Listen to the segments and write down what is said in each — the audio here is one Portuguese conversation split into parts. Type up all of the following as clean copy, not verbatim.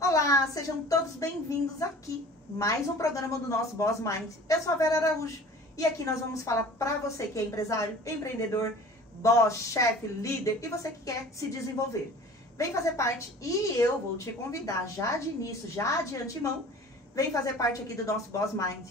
Olá, sejam todos bem-vindos aqui. Mais um programa do nosso Boss Mind. Eu sou a Vera Araújo e aqui nós vamos falar para você que é empresário, empreendedor, boss, chefe, líder e você que quer se desenvolver. Vem fazer parte e eu vou te convidar já de início, já de antemão, vem fazer parte aqui do nosso Boss Mind.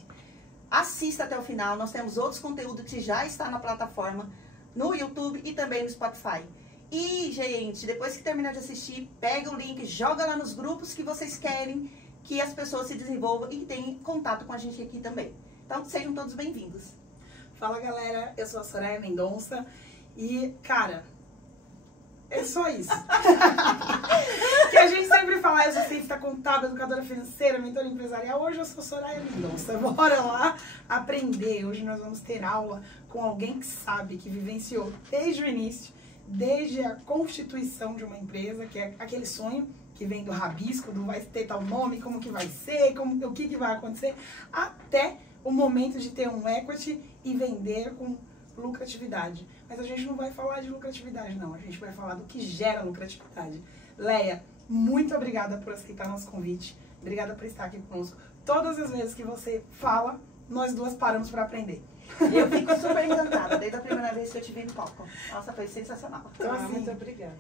Assista até o final, nós temos outros conteúdos que já está na plataforma, no YouTube e também no Spotify. E, gente, depois que terminar de assistir, pega o link, joga lá nos grupos que vocês querem que as pessoas se desenvolvam e tenham contato com a gente aqui também. Então, sejam todos bem-vindos. Fala, galera, eu sou a Soraya Mendonça e, cara, é só isso. Que a gente sempre fala, eu sou cientista contábil, educadora financeira, mentora empresarial. Hoje eu sou Soraya Mendonça. Bora lá aprender. Hoje nós vamos ter aula com alguém que sabe, que vivenciou desde o início, desde a constituição de uma empresa, que é aquele sonho que vem do rabisco, do vai ter tal nome, como que vai ser, o que vai acontecer, até o momento de ter um equity e vender com lucratividade. Mas a gente não vai falar de lucratividade, não. A gente vai falar do que gera lucratividade. Leia, muito obrigada por aceitar nosso convite. Obrigada por estar aqui conosco. Todas as vezes que você fala, nós duas paramos para aprender. Eu fico super encantada, desde a primeira vez que eu te vi no palco. Nossa, foi sensacional. Então, assim, muito obrigada.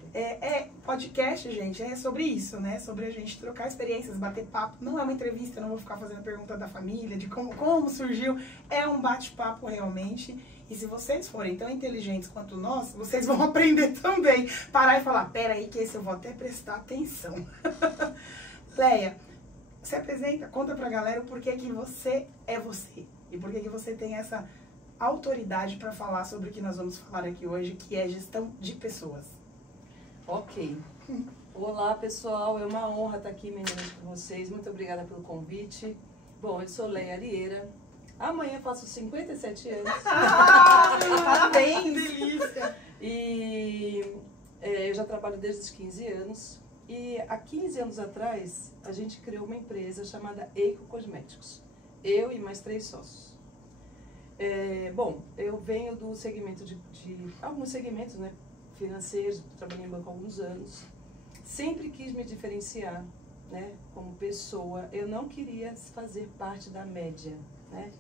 Podcast, gente, é sobre isso, né? Sobre a gente trocar experiências, bater papo. Não é uma entrevista, eu não vou ficar fazendo pergunta da família, de como surgiu. É um bate-papo realmente. E se vocês forem tão inteligentes quanto nós, vocês vão aprender também. Parar e falar, peraí que esse eu vou até prestar atenção. Leia, se apresenta, conta pra galera o porquê que você é você. E por que você tem essa autoridade para falar sobre o que nós vamos falar aqui hoje, que é gestão de pessoas. Ok. Olá, pessoal. É uma honra estar aqui, meninas, com vocês. Muito obrigada pelo convite. Bom, eu sou Leia Arieira. Amanhã faço 57 anos. Parabéns! Delícia! E eu já trabalho desde os 15 anos. E há 15 anos atrás, a gente criou uma empresa chamada Eico Cosméticos. Eu e mais 3 sócios. Bom, eu venho do segmento de alguns segmentos, né, financeiros, trabalhei em banco há alguns anos. Sempre quis me diferenciar, né, como pessoa. Eu não queria fazer parte da média, né?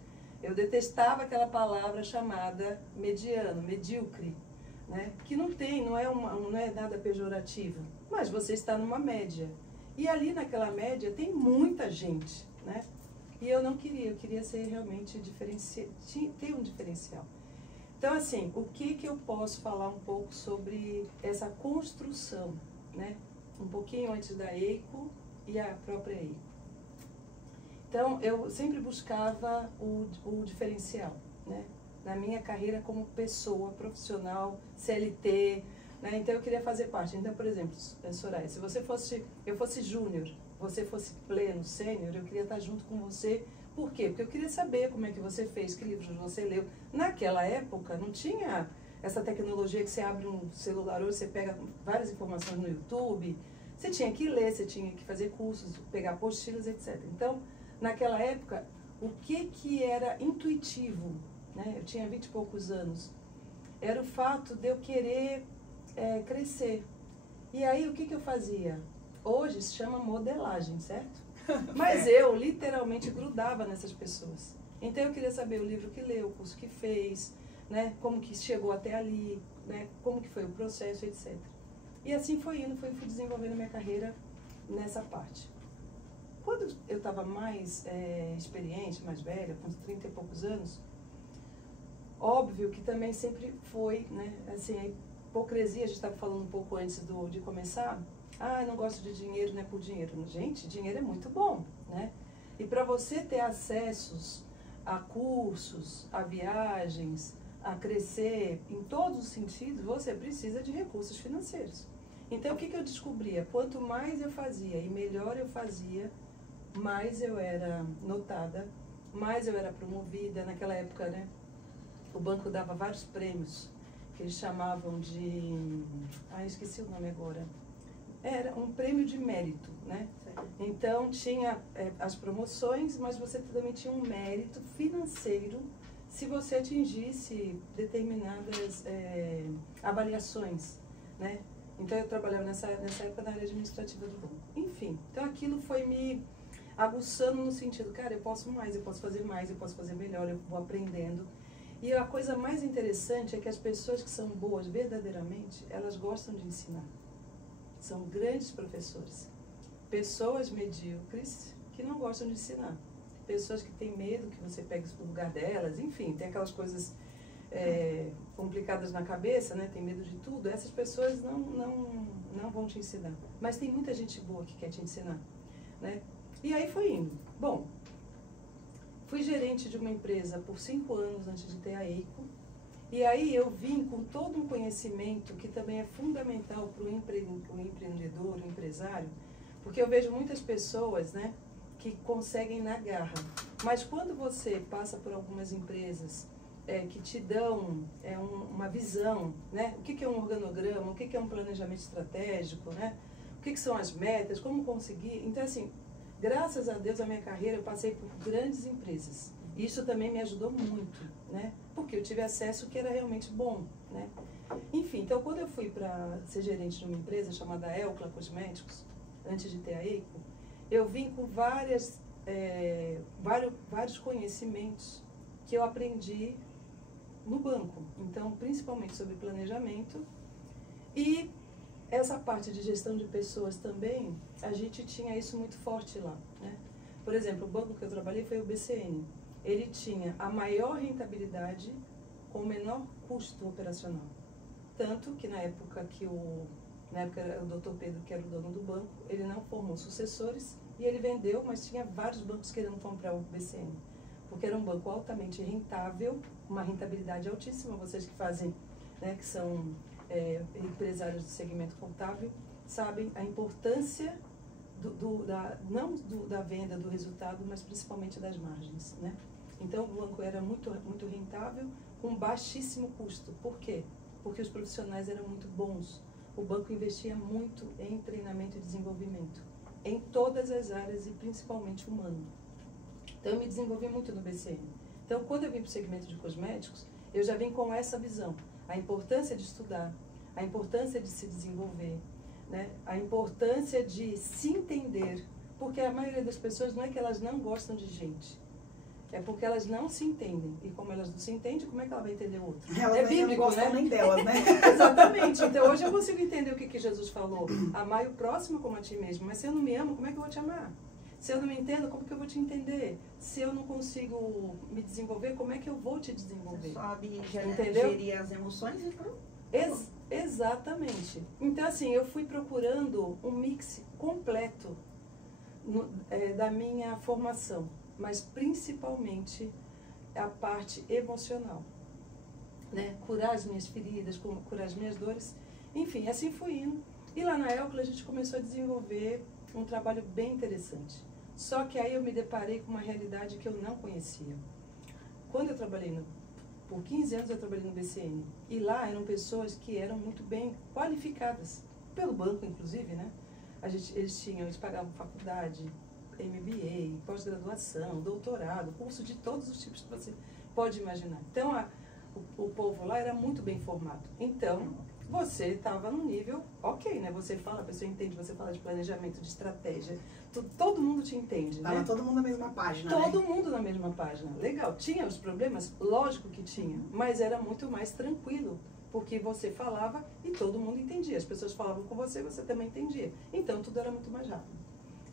Eu detestava aquela palavra chamada mediano, medíocre, né? Que não é nada pejorativo, mas você está numa média. E ali naquela média tem muita gente, né? E eu não queria, eu queria ser realmente ter um diferencial. Então, assim, o que eu posso falar um pouco sobre essa construção, né? Um pouquinho antes da Eico e a própria Eico. Então, eu sempre buscava o diferencial, né? Na minha carreira como pessoa profissional, CLT, né? Então, eu queria fazer parte. Então, por exemplo, Soraya, se eu fosse júnior, você fosse pleno, sênior, eu queria estar junto com você. Por quê? Porque eu queria saber como é que você fez, que livros você leu. Naquela época, não tinha essa tecnologia que você abre um celular hoje, você pega várias informações no YouTube. Você tinha que ler, você tinha que fazer cursos, pegar apostilas, etc. Então, naquela época, o que era intuitivo, né? Eu tinha 20 e poucos anos. Era o fato de eu querer crescer. E aí, o que eu fazia? Hoje se chama modelagem, certo? Mas eu literalmente grudava nessas pessoas. Então eu queria saber o livro que leu, o curso que fez, né? Como que chegou até ali, né? Como que foi o processo, etc. E assim fui desenvolvendo a minha carreira nessa parte. Quando eu estava mais experiente, mais velha, com 30 e poucos anos, óbvio que também sempre foi, né? Assim, a hipocrisia, a gente estava falando um pouco antes de começar. Ah, eu não gosto de dinheiro, não é por dinheiro. Gente, dinheiro é muito bom, né? E para você ter acessos a cursos, a viagens, a crescer em todos os sentidos, você precisa de recursos financeiros. Então, o que eu descobria? Quanto mais eu fazia e melhor eu fazia, mais eu era notada, mais eu era promovida. Naquela época, né? O banco dava vários prêmios, que eles chamavam de... esqueci o nome agora. Era um prêmio de mérito, né? Então, tinha as promoções, mas você também tinha um mérito financeiro se você atingisse determinadas avaliações, né? Então eu trabalhava nessa época na área administrativa do banco. Enfim, então aquilo foi me aguçando no sentido, cara, eu posso mais, eu posso fazer mais, eu posso fazer melhor, eu vou aprendendo. E a coisa mais interessante é que as pessoas que são boas verdadeiramente, elas gostam de ensinar. São grandes professores. Pessoas medíocres que não gostam de ensinar. Pessoas que têm medo que você pegue o lugar delas, enfim, tem aquelas coisas complicadas na cabeça, né? Tem medo de tudo. Essas pessoas não vão te ensinar. Mas tem muita gente boa que quer te ensinar, né? E aí foi indo. Bom, fui gerente de uma empresa por 5 anos antes de ter a EICO. E aí eu vim com todo um conhecimento que também é fundamental para o empreendedor, o empresário, porque eu vejo muitas pessoas, né, que conseguem na garra. Mas quando você passa por algumas empresas que te dão uma visão, né, o que é um organograma, o que é um planejamento estratégico, né, o que são as metas, como conseguir. Então, assim, graças a Deus, a minha carreira, eu passei por grandes empresas. Isso também me ajudou muito, né? Porque eu tive acesso que era realmente bom, né? Enfim, então quando eu fui para ser gerente de uma empresa chamada Elcla Cosméticos, antes de ter a EICO, eu vim com vários conhecimentos que eu aprendi no banco. Então, principalmente sobre planejamento e essa parte de gestão de pessoas também, a gente tinha isso muito forte lá, né? Por exemplo, o banco que eu trabalhei foi o BCN. Ele tinha a maior rentabilidade com o menor custo operacional. Tanto que na época era o Dr. Pedro, que era o dono do banco, ele não formou sucessores e ele vendeu, mas tinha vários bancos querendo comprar o BCN. Porque era um banco altamente rentável, uma rentabilidade altíssima. Vocês que fazem, né, que são empresários do segmento contábil, sabem a importância não da venda, do resultado, mas principalmente das margens, né? Então o banco era muito rentável, com baixíssimo custo. Por quê? Porque os profissionais eram muito bons. O banco investia muito em treinamento e desenvolvimento, em todas as áreas e principalmente humano. Então eu me desenvolvi muito no BCN. Então quando eu vim para o segmento de cosméticos, eu já vim com essa visão. A importância de estudar, a importância de se desenvolver, né? A importância de se entender, porque a maioria das pessoas não é que elas não gostam de gente, é porque elas não se entendem. E como elas não se entendem, como é que ela vai entender o outro? Elas bíblico, não gostam, né? nem delas, né? Exatamente. Então hoje eu consigo entender o que Jesus falou. Amai o próximo como a ti mesmo. Mas se eu não me amo, como é que eu vou te amar? Se eu não me entendo, como que eu vou te entender? Se eu não consigo me desenvolver, como é que eu vou te desenvolver? Você sabe gerir as emoções e pronto. Exatamente. Então, assim, eu fui procurando um mix completo da minha formação, mas principalmente a parte emocional, né? Curar as minhas feridas, curar as minhas dores, enfim, assim fui indo. E lá na Elcla a gente começou a desenvolver um trabalho bem interessante. Só que aí eu me deparei com uma realidade que eu não conhecia. Quando eu trabalhei por 15 anos eu trabalhei no BCN. E lá eram pessoas que eram muito bem qualificadas, pelo banco inclusive, né? Eles pagavam faculdade, MBA, pós-graduação, doutorado, curso de todos os tipos que você pode imaginar. Então o povo lá era muito bem formado. Então você estava no nível ok, né? Você fala, a pessoa entende, você fala de planejamento, de estratégia, todo mundo te entende, né? Tava todo mundo na mesma página, Todo mundo na mesma página. Legal. Tinha os problemas? Lógico que tinha. Mas era muito mais tranquilo. Porque você falava e todo mundo entendia. As pessoas falavam com você, você também entendia. Então, tudo era muito mais rápido.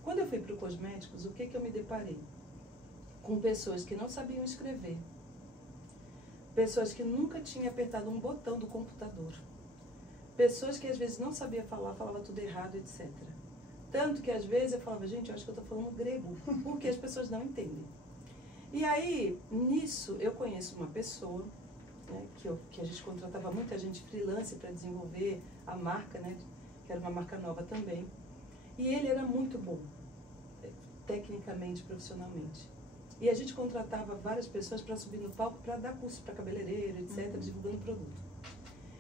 Quando eu fui para o cosméticos, o que eu me deparei? Com pessoas que não sabiam escrever. Pessoas que nunca tinham apertado um botão do computador. Pessoas que às vezes não sabiam falar, falava tudo errado, etc. Tanto que às vezes eu falava, gente, eu acho que eu estou falando grego, porque as pessoas não entendem. E aí, nisso, eu conheço uma pessoa, né, que a gente contratava muita gente freelance para desenvolver a marca, né, que era uma marca nova também. E ele era muito bom, tecnicamente, profissionalmente. E a gente contratava várias pessoas para subir no palco, para dar curso para cabeleireiro, etc., divulgando o produto.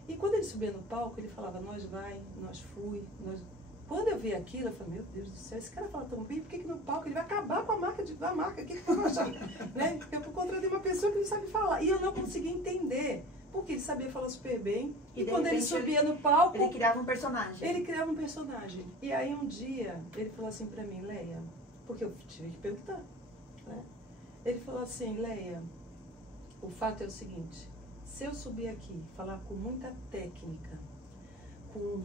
E quando ele subia no palco, ele falava, nós vai, nós fui, nós... Quando eu vi aquilo, eu falei, meu Deus do céu, esse cara fala tão bem, por que no palco ele vai acabar com a marca, o que eu vou achar? Né? Eu contratei uma pessoa que não sabe falar, e eu não conseguia entender. porque ele sabia falar super bem. E de quando ele repente subia no palco, Ele criava um personagem. ele criava um personagem. E aí um dia, ele falou assim pra mim, Leia, porque eu tive que perguntar, né? Ele falou assim, Leia, o fato é o seguinte, se eu subir aqui, falar com muita técnica, com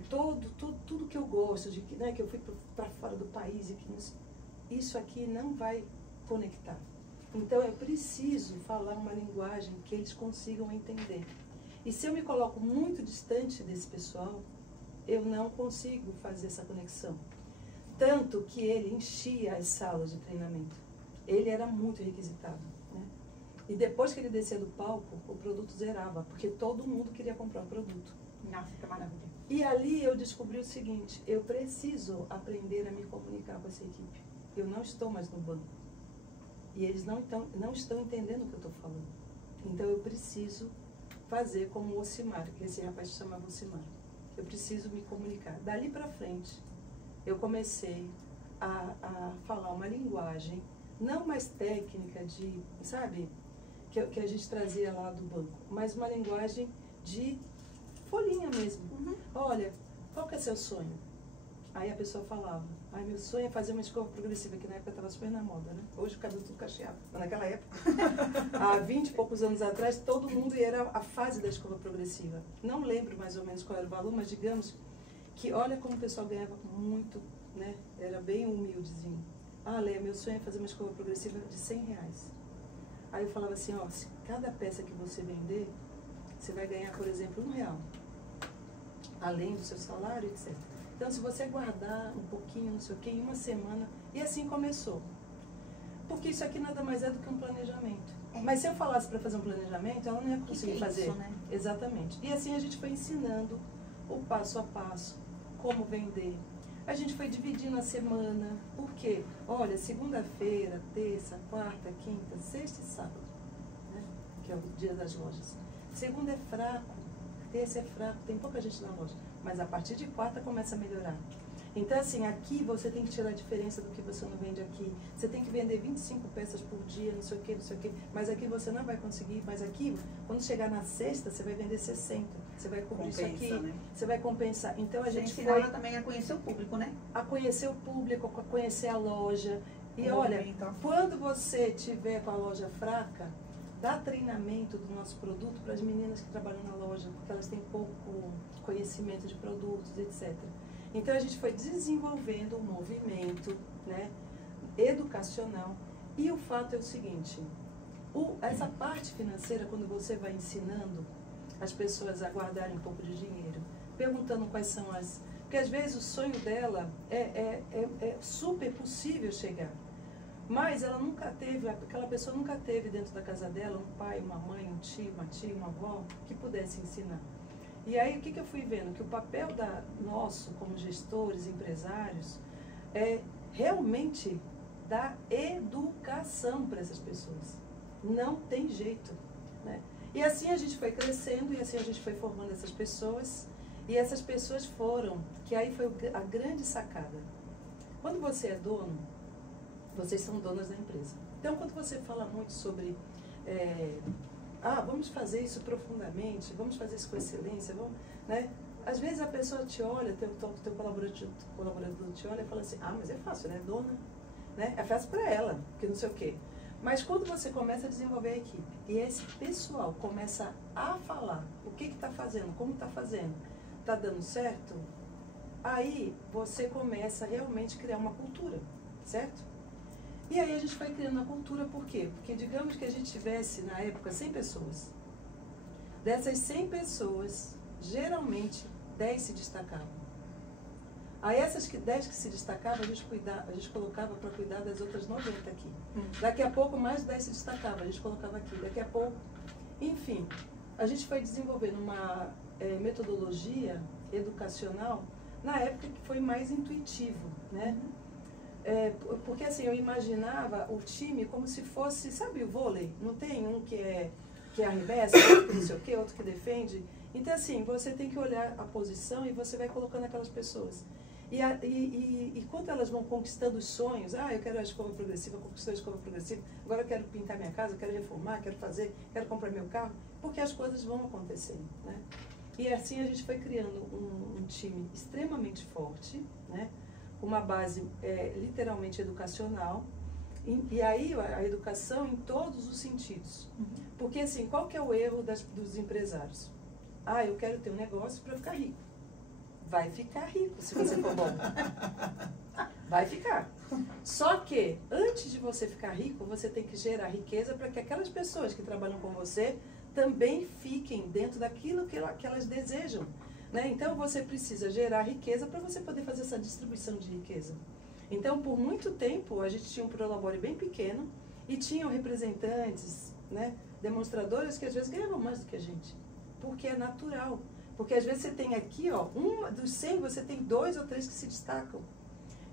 tudo que eu gosto, de que, né, que eu fui para fora do país, e que isso aqui não vai conectar. Então eu preciso falar uma linguagem que eles consigam entender. E se eu me coloco muito distante desse pessoal, eu não consigo fazer essa conexão. Tanto que ele enchia as salas de treinamento. Ele era muito requisitado, né? E depois que ele descia do palco, o produto zerava, porque todo mundo queria comprar o produto. Nossa, que maravilha. E ali eu descobri o seguinte, eu preciso aprender a me comunicar com essa equipe. Eu não estou mais no banco. E eles não estão entendendo o que eu estou falando. Então eu preciso fazer como o Ocimar, que esse rapaz se chamava Ocimar. Eu preciso me comunicar. Dali para frente, eu comecei a falar uma linguagem, não mais técnica de, sabe, que a gente trazia lá do banco, mas uma linguagem de folhinha mesmo. Uhum. Olha, qual que é seu sonho? Aí a pessoa falava, meu sonho é fazer uma escova progressiva, que na época estava super na moda, né? Hoje o cabelo tudo cacheado. Mas naquela época, há 20 e poucos anos atrás, todo mundo era a fase da escova progressiva. Não lembro mais ou menos qual era o valor, mas digamos que olha como o pessoal ganhava muito, né? Era bem humildezinho. Leia, meu sonho é fazer uma escova progressiva de R$100. Aí eu falava assim, se cada peça que você vender, você vai ganhar, por exemplo, R$1, além do seu salário, etc. Então, se você guardar um pouquinho, não sei o quê, em uma semana, e assim começou. Porque isso aqui nada mais é do que um planejamento. Mas se eu falasse para fazer um planejamento, ela não ia conseguir fazer. Isso, né? Exatamente. E assim a gente foi ensinando o passo a passo, como vender. A gente foi dividindo a semana. Por quê? Olha, segunda-feira, terça, quarta, quinta, sexta e sábado, né? Que é o dia das lojas. Segunda é fraco, terça é fraco, tem pouca gente na loja. Mas a partir de quarta começa a melhorar. Então, assim, aqui você tem que tirar a diferença do que você não vende aqui. Você tem que vender 25 peças por dia, não sei o quê, não sei o quê. Mas aqui você não vai conseguir. Mas aqui, quando chegar na sexta, você vai vender 60. Você vai cobrir isso aqui, né? Você vai compensar. Então, a gente foi também a conhecer o público, né? A conhecer o público, a conhecer a loja. E olha, quando você tiver com a loja fraca, dá treinamento do nosso produto para as meninas que trabalham na loja, porque elas têm pouco conhecimento de produtos, etc. Então a gente foi desenvolvendo um movimento, né, educacional. E o fato é o seguinte, essa parte financeira, quando você vai ensinando as pessoas a guardarem um pouco de dinheiro, perguntando quais são as... Porque às vezes o sonho dela é super possível chegar. Mas ela nunca teve, aquela pessoa nunca teve dentro da casa dela um pai, uma mãe, um tio, uma tia, uma avó que pudesse ensinar. E aí o que eu fui vendo? Que o papel nosso como gestores, empresários, é realmente dar educação para essas pessoas. Não tem jeito, né? E assim a gente foi crescendo e assim a gente foi formando essas pessoas. E essas pessoas foram, que aí foi a grande sacada. Quando você é dono, vocês são donas da empresa. Então, quando você fala muito sobre, vamos fazer isso profundamente, vamos fazer isso com excelência, vamos, né? Às vezes a pessoa te olha, teu colaborador te olha e fala assim, mas é fácil, né? Dona, né? É fácil para ela, porque não sei o quê. Mas quando você começa a desenvolver a equipe e esse pessoal começa a falar o que está fazendo, como está fazendo, está dando certo, aí você começa a realmente criar uma cultura, certo? E aí a gente foi criando a cultura, por quê? Porque digamos que a gente tivesse, na época, 100 pessoas. Dessas 100 pessoas, geralmente, 10 se destacavam. Aí essas 10 que se destacavam, a gente colocava para cuidar das outras 90 aqui. Daqui a pouco, mais 10 se destacavam, a gente colocava aqui. Daqui a pouco, enfim, a gente foi desenvolvendo uma metodologia educacional, na época que foi mais intuitivo, né? Porque assim, eu imaginava o time como se fosse, sabe o vôlei? Não tem um que arremessa, outro que não sei o quê, outro que defende. Então assim, você tem que olhar a posição e você vai colocando aquelas pessoas. E quando elas vão conquistando os sonhos, eu quero a escova progressiva, conquistou a escova progressiva, agora eu quero pintar minha casa, eu quero reformar, quero comprar meu carro, porque as coisas vão acontecendo, né? E assim a gente foi criando um time extremamente forte, né? Uma base literalmente educacional, e aí a educação em todos os sentidos. Porque assim, qual que é o erro dos empresários? Eu quero ter um negócio para ficar rico. Vai ficar rico se você for bom. Vai ficar. Só que, antes de você ficar rico, você tem que gerar riqueza para que aquelas pessoas que trabalham com você também fiquem dentro daquilo que elas desejam. Né? Então, você precisa gerar riqueza para você poder fazer essa distribuição de riqueza. Então, por muito tempo, a gente tinha um prolabore bem pequeno e tinham representantes, né, demonstradores que às vezes ganhavam mais do que a gente. Porque é natural. Porque às vezes você tem aqui, dos 100, você tem 2 ou 3 que se destacam.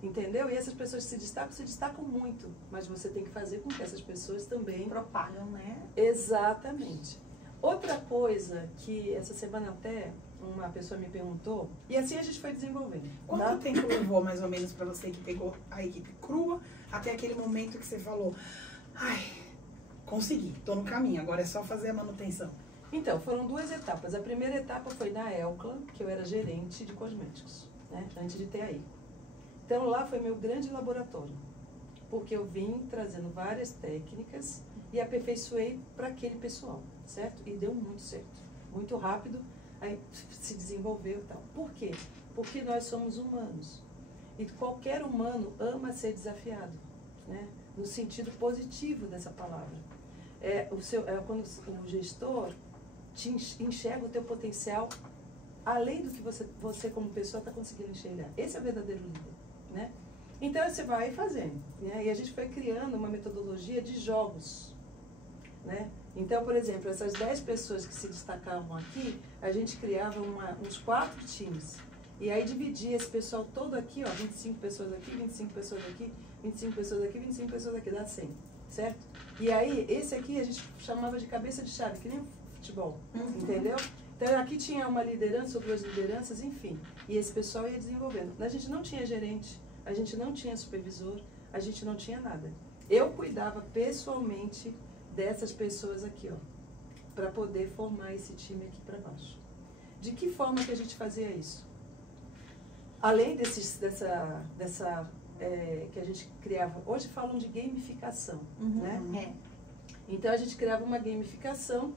Entendeu? E essas pessoas que se destacam muito. Mas você tem que fazer com que essas pessoas também propagam, né? Exatamente. Outra coisa que essa semana até uma pessoa me perguntou, e assim a gente foi desenvolvendo. Quanto tempo levou, mais ou menos, para você que pegou a equipe crua, até aquele momento que você falou, consegui, tô no caminho, agora é só fazer a manutenção? Então, foram 2 etapas. A primeira etapa foi na Elcla, que eu era gerente de cosméticos, né, antes de ter a Eico. Então, lá foi meu grande laboratório, porque eu vim trazendo várias técnicas e aperfeiçoei para aquele pessoal, certo? E deu muito certo, muito rápido, aí se desenvolveu e tal. Por quê? Porque nós somos humanos. E qualquer humano ama ser desafiado, né? No sentido positivo dessa palavra. Quando o gestor enxerga o teu potencial além do que você como pessoa está conseguindo enxergar. Esse é o verdadeiro líder, né? Então você vai fazendo, né? E a gente foi criando uma metodologia de jogos, né? Então, por exemplo, essas 10 pessoas que se destacavam aqui, a gente criava uns 4 times. E aí dividia esse pessoal todo aqui, 25 pessoas aqui, 25 pessoas aqui, 25 pessoas aqui, 25 pessoas aqui, dá 100, certo? E aí, esse aqui a gente chamava de cabeça de chave, que nem futebol, entendeu? Então, aqui tinha uma liderança ou 2 lideranças, enfim. E esse pessoal ia desenvolvendo. A gente não tinha gerente, a gente não tinha supervisor, a gente não tinha nada. Eu cuidava pessoalmente dessas pessoas aqui, para poder formar esse time aqui para baixo. De que forma que a gente fazia isso? Além que a gente criava, hoje falam de gamificação, né? Então a gente criava uma gamificação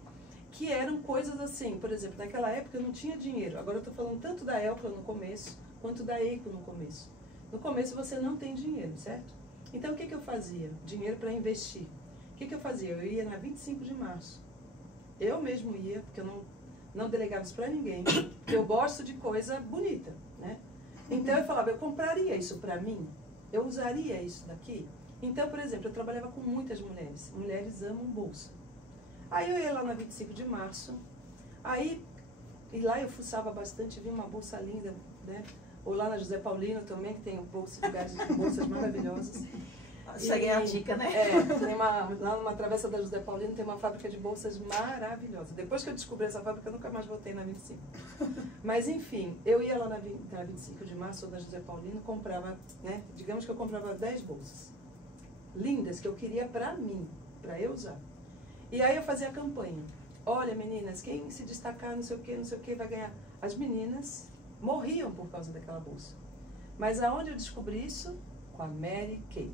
que eram coisas assim, por exemplo, naquela época eu não tinha dinheiro, agora eu estou falando tanto da Elcla no começo, quanto da Eico no começo. No começo você não tem dinheiro, certo? Então o que eu fazia? Dinheiro para investir. O que eu fazia? Eu ia na 25 de março. Eu mesmo ia, porque eu não delegava isso para ninguém, porque eu gosto de coisa bonita, né? Então eu falava, eu compraria isso para mim? Eu usaria isso daqui? Então, por exemplo, eu trabalhava com muitas mulheres. Mulheres amam bolsa. Aí eu ia lá na 25 de março, e lá eu fuçava bastante, vi uma bolsa linda, né? Ou lá na José Paulino também, que tem lugares de bolsas maravilhosas. Cheguei a dica, né? Tem lá numa travessa da José Paulino tem uma fábrica de bolsas maravilhosa. Depois que eu descobri essa fábrica, eu nunca mais voltei na 25. Mas enfim, eu ia lá na 25 de março ou na José Paulino, comprava, né? Digamos que eu comprava 10 bolsas lindas que eu queria pra mim, pra eu usar. E aí eu fazia a campanha. Olha, meninas, quem se destacar, não sei o que, vai ganhar. As meninas morriam por causa daquela bolsa. Mas aonde eu descobri isso? Com a Mary Kay.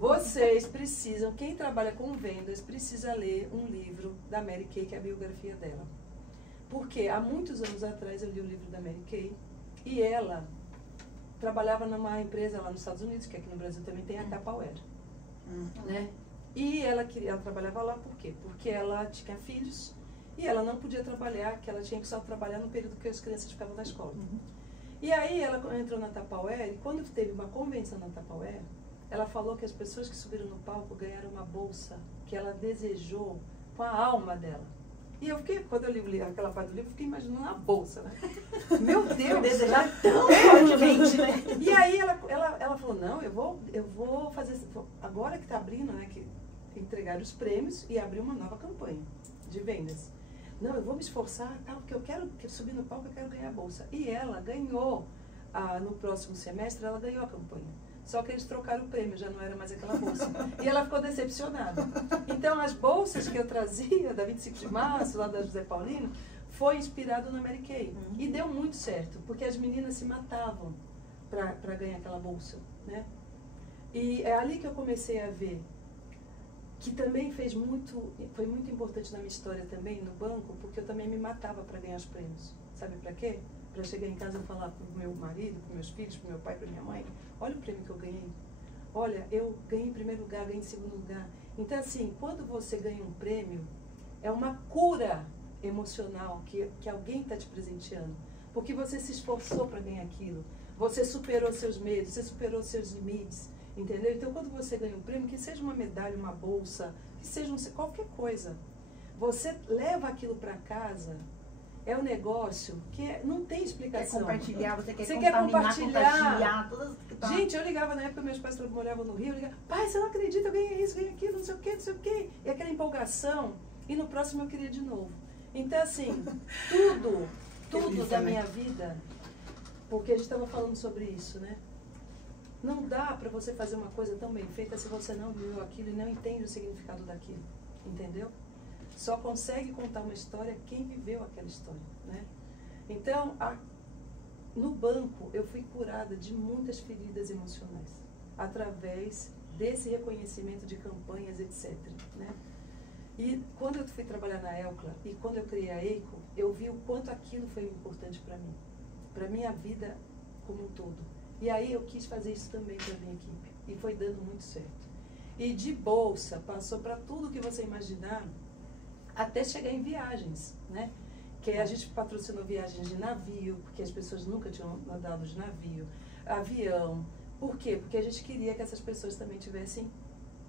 Vocês precisam, quem trabalha com vendas, precisa ler um livro da Mary Kay, que é a biografia dela. Porque há muitos anos atrás eu li o livro da Mary Kay e ela trabalhava numa empresa lá nos Estados Unidos, que aqui no Brasil também tem a Tupperware, né? E ela trabalhava lá por quê? Porque ela tinha filhos e ela não podia trabalhar, que ela tinha que só trabalhar no período que as crianças ficavam na escola. E aí ela entrou na Tupperware e quando teve uma convenção na Tupperware, ela falou que as pessoas que subiram no palco ganharam uma bolsa que ela desejou com a alma dela. E eu fiquei, quando eu li aquela parte do livro, fiquei imaginando uma bolsa, né? Meu Deus! Desejar tão fortemente, né? E aí ela falou, não, eu vou fazer, agora que está abrindo, né, que entregar os prêmios e abrir uma nova campanha de vendas. Não, eu vou me esforçar, tal, porque eu quero subir no palco, eu quero ganhar a bolsa. E ela ganhou no próximo semestre ela ganhou a campanha. Só que eles trocaram o prêmio, já não era mais aquela bolsa. E ela ficou decepcionada. Então, as bolsas que eu trazia da 25 de março, lá da José Paulino, foi inspirado na Mary Kay. E deu muito certo, porque as meninas se matavam para ganhar aquela bolsa, né? E é ali que eu comecei a ver que também foi muito importante na minha história também, no banco, porque eu também me matava para ganhar os prêmios. Sabe para quê? Para chegar em casa e falar para o meu marido, para meus filhos, para meu pai, para minha mãe, olha o prêmio que eu ganhei. Olha, eu ganhei em primeiro lugar, ganhei em segundo lugar. Então, assim, quando você ganha um prêmio, é uma cura emocional que alguém está te presenteando. Porque você se esforçou para ganhar aquilo. Você superou seus medos, você superou seus limites. Entendeu? Então, quando você ganha um prêmio, que seja uma medalha, uma bolsa, que seja qualquer coisa, você leva aquilo para casa. É um negócio que não tem explicação. Quer compartilhar, você quer compartilhar. Todas que tá... Gente, eu ligava na época, meus pais moravam no Rio, eu ligava, pai, você não acredita, eu ganhei isso, ganhei aquilo, não sei o quê, não sei o quê. E aquela empolgação, e no próximo eu queria de novo. Então, assim, tudo da minha vida, porque a gente estava falando sobre isso, né? Não dá para você fazer uma coisa tão bem feita se você não viveu aquilo e não entende o significado daquilo, entendeu? Só consegue contar uma história quem viveu aquela história, né? Então, no banco, eu fui curada de muitas feridas emocionais, através desse reconhecimento de campanhas, etc., né? E quando eu fui trabalhar na Elcla e quando eu criei a EICO, eu vi o quanto aquilo foi importante para minha vida como um todo. E aí eu quis fazer isso também para a minha equipe, e foi dando muito certo. E de bolsa, passou para tudo que você imaginar, até chegar em viagens, né? Que a gente patrocinou viagens de navio, porque as pessoas nunca tinham andado de navio, avião. Por quê? Porque a gente queria que essas pessoas também tivessem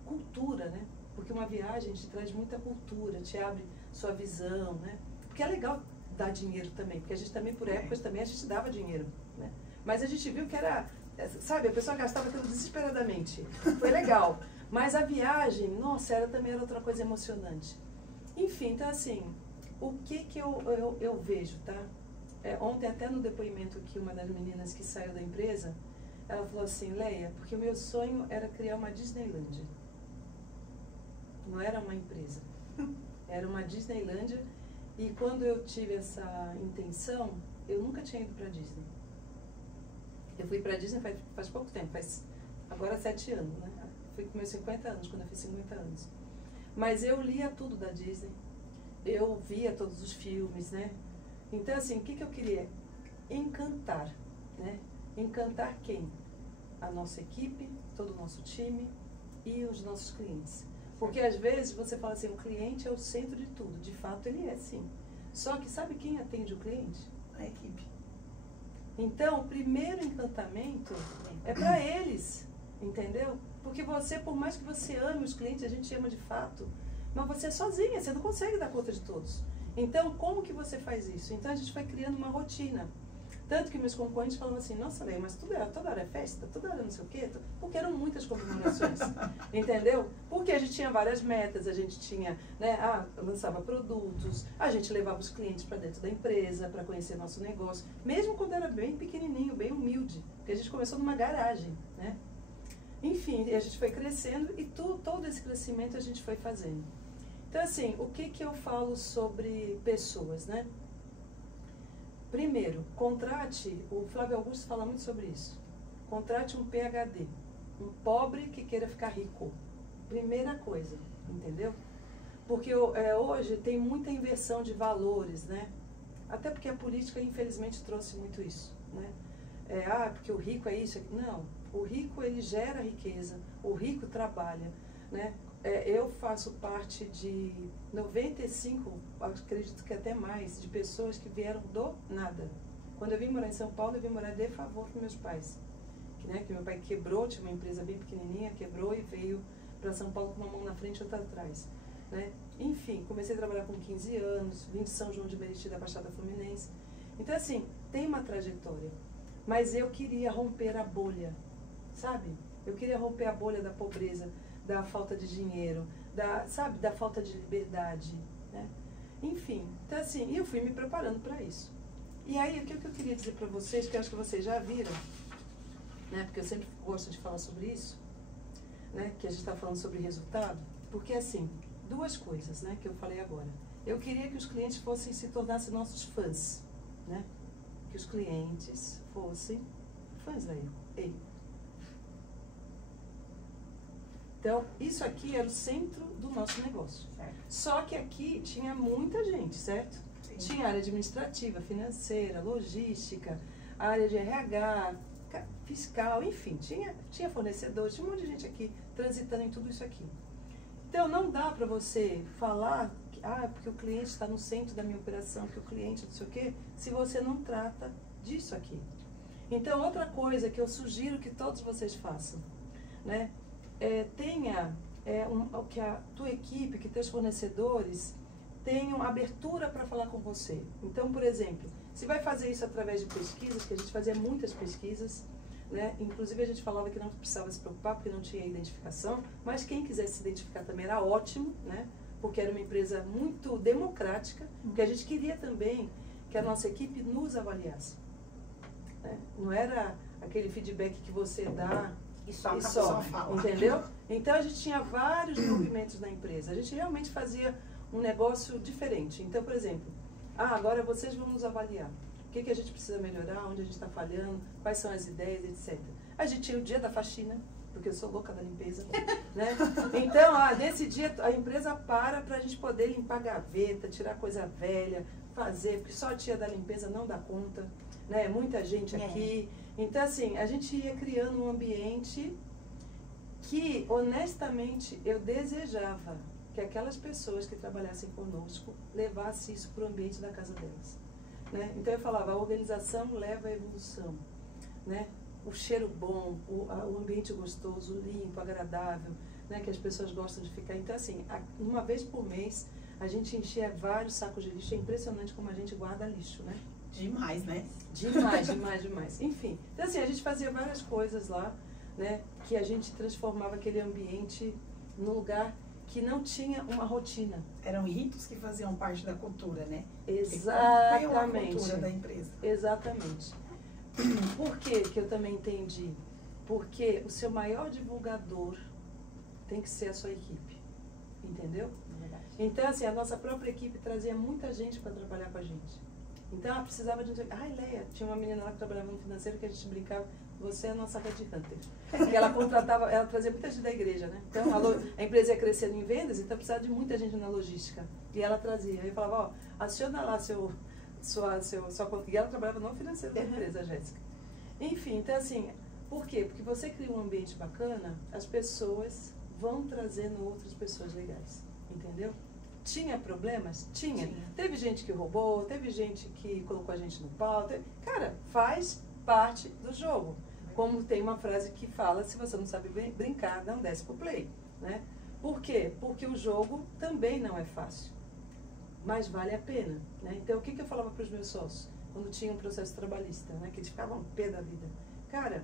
cultura, né? Porque uma viagem te traz muita cultura, te abre sua visão, né? Porque é legal dar dinheiro também, porque a gente também, por épocas, também a gente dava dinheiro, né? Mas a gente viu que era, sabe, a pessoa gastava aquilo desesperadamente. Foi legal. Mas a viagem, nossa, também era outra coisa emocionante. Enfim, então assim, o que eu vejo, tá? Ontem até no depoimento que uma das meninas que saiu da empresa, ela falou assim, Leia, porque o meu sonho era criar uma Disneylândia. Não era uma empresa. Era uma Disneylândia. E quando eu tive essa intenção, eu nunca tinha ido para Disney. Eu fui para Disney faz pouco tempo, faz agora 7 anos, né? Fui com meus 50 anos, quando eu fiz 50 anos. Mas eu lia tudo da Disney, eu via todos os filmes, né? Então, assim, o que eu queria? Encantar, né? Encantar quem? A nossa equipe, todo o nosso time e os nossos clientes. Porque às vezes você fala assim, o cliente é o centro de tudo. De fato, ele é, sim. Só que sabe quem atende o cliente? A equipe. Então, o primeiro encantamento é para eles, entendeu? Porque você, por mais que você ame os clientes, a gente ama de fato, mas você é sozinha, você não consegue dar conta de todos. Então, como que você faz isso? Então, a gente foi criando uma rotina. Tanto que meus concorrentes falavam assim, nossa, Leia, mas toda hora é festa, toda hora não sei o quê, porque eram muitas comemorações, entendeu? Porque a gente tinha várias metas, a gente tinha, né, lançava produtos, a gente levava os clientes para dentro da empresa, para conhecer nosso negócio, mesmo quando era bem pequenininho, bem humilde, porque a gente começou numa garagem, né? Enfim, a gente foi crescendo e todo esse crescimento a gente foi fazendo. Então, assim, o que eu falo sobre pessoas, né? Primeiro, contrate, o Flávio Augusto fala muito sobre isso, contrate um PhD, um pobre que queira ficar rico. Primeira coisa, entendeu? Porque hoje tem muita inversão de valores, né? Até porque a política, infelizmente, trouxe muito isso, né? Porque o rico é isso. Não, o rico, ele gera riqueza, o rico trabalha, né? Eu faço parte de 95, acredito que até mais, de pessoas que vieram do nada. Quando eu vim morar em São Paulo, eu vim morar de favor com meus pais. Que meu pai quebrou, tinha uma empresa bem pequenininha, quebrou e veio para São Paulo com uma mão na frente e outra atrás, né? Enfim, comecei a trabalhar com 15 anos, vim de São João de Meriti, da Baixada Fluminense. Então, assim, tem uma trajetória. Mas eu queria romper a bolha, sabe? Eu queria romper a bolha da pobreza, da falta de dinheiro, da falta de liberdade, né? Enfim, então assim, eu fui me preparando para isso. E aí, o que eu queria dizer para vocês, que eu acho que vocês já viram, né? Porque eu sempre gosto de falar sobre isso, né? Que a gente está falando sobre resultado. Porque, assim, duas coisas, né? Que eu falei agora. Eu queria que os clientes se tornassem nossos fãs, né? Que os clientes fossem fãs da Eico. Então, isso aqui era o centro do nosso negócio. Certo. Só que aqui tinha muita gente, certo? Sim. Tinha área administrativa, financeira, logística, área de RH, fiscal, enfim, tinha fornecedor, tinha um monte de gente aqui transitando em tudo isso aqui. Então, não dá para você falar que, porque o cliente está no centro da minha operação, que o cliente não sei o quê, se você não trata disso aqui. Então, outra coisa que eu sugiro que todos vocês façam, né? Que a tua equipe, que teus fornecedores tenham abertura para falar com você. Então, por exemplo, se vai fazer isso através de pesquisas, que a gente fazia muitas pesquisas, né? Inclusive a gente falava que não precisava se preocupar porque não tinha identificação, mas quem quisesse se identificar também era ótimo, né? Porque era uma empresa muito democrática, porque a gente queria também que a nossa equipe nos avaliasse, né? Não era aquele feedback que você dá E só fala. entendeu? Então a gente tinha vários movimentos na empresa, a gente realmente fazia um negócio diferente. Então, por exemplo, agora vocês vão nos avaliar. O que a gente precisa melhorar, onde a gente está falhando, quais são as ideias, etc. A gente tinha o dia da faxina, porque eu sou louca da limpeza, né? Então, nesse dia a empresa para a gente poder limpar gaveta, tirar coisa velha, fazer, porque só a tia da limpeza não dá conta, né? Muita gente aqui. Então, assim, a gente ia criando um ambiente que, honestamente, eu desejava que aquelas pessoas que trabalhassem conosco levassem isso para o ambiente da casa delas, né? Então, eu falava, a organização leva à evolução, né? O cheiro bom, o ambiente gostoso, limpo, agradável, né? Que as pessoas gostam de ficar. Então, assim, uma vez por mês, a gente enchia vários sacos de lixo. É impressionante como a gente guarda lixo, né? Demais, né? Demais, demais, demais. Enfim, então assim, a gente fazia várias coisas lá, né? Que a gente transformava aquele ambiente num lugar que não tinha uma rotina. Eram ritos que faziam parte da cultura, né? Exatamente. A cultura da empresa. Exatamente. Por que eu também entendi? Porque o seu maior divulgador tem que ser a sua equipe. Entendeu? Então, assim, a nossa própria equipe trazia muita gente para trabalhar com a gente. Então, ela precisava de... Leia, tinha uma menina lá que trabalhava no financeiro que a gente brincava, você é a nossa Red Hunter. Porque ela contratava, ela trazia muita gente da igreja, né? Então, a empresa ia crescendo em vendas, então precisava de muita gente na logística. E ela trazia. Aí eu falava, aciona lá sua conta. E ela trabalhava no financeiro da empresa, a Jéssica. Enfim, então assim, por quê? Porque você cria um ambiente bacana, as pessoas vão trazendo outras pessoas legais, entendeu? Tinha problemas? Tinha. Teve gente que roubou, teve gente que colocou a gente no pau. Cara, faz parte do jogo. Como tem uma frase que fala, se você não sabe brincar, não desce pro play, né? Por quê? Porque o jogo também não é fácil, mas vale a pena, né? Então, o que eu falava para os meus sócios, quando tinha um processo trabalhista, né? Que eles ficavam pé da vida. Cara,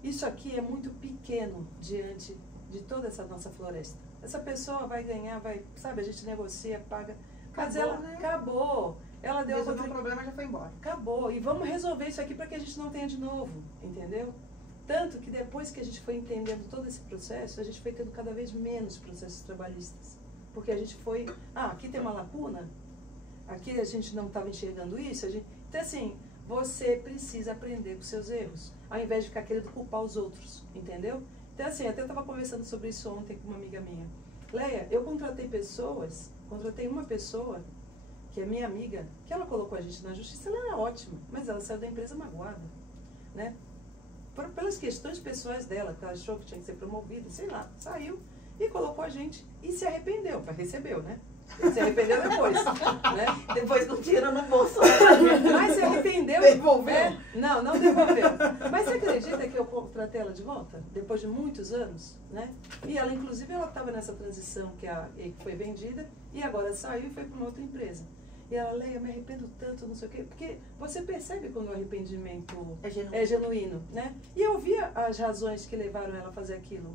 isso aqui é muito pequeno diante de toda essa nossa floresta. Essa pessoa vai ganhar, sabe, a gente negocia, paga, mas ela acabou. Ela deu o problema, já foi embora. Acabou. E vamos resolver isso aqui para que a gente não tenha de novo, entendeu? Tanto que depois que a gente foi entendendo todo esse processo, a gente foi tendo cada vez menos processos trabalhistas. Porque a gente foi, aqui tem uma lacuna, aqui a gente não estava enxergando isso. Então, assim, você precisa aprender com seus erros, ao invés de ficar querendo culpar os outros, entendeu? Então, assim, até eu estava conversando sobre isso ontem com uma amiga minha. Leia, eu contratei uma pessoa, que é minha amiga, que ela colocou a gente na justiça, ela era ótima, mas ela saiu da empresa magoada, né? Pelas questões pessoais dela, que ela achou que tinha que ser promovida, sei lá, saiu e colocou a gente e se arrependeu, recebeu, né? Se arrependeu depois, né? Depois não tira no bolso. Mas se arrependeu. Devolveu? Não devolveu. Mas você acredita que eu contratei ela de volta? Depois de muitos anos, né? E ela, inclusive, ela estava nessa transição que foi vendida e agora saiu e foi para uma outra empresa. E ela, Leia, eu me arrependo tanto, não sei o quê. Porque você percebe quando o arrependimento é genuíno, né? E eu via as razões que levaram ela a fazer aquilo.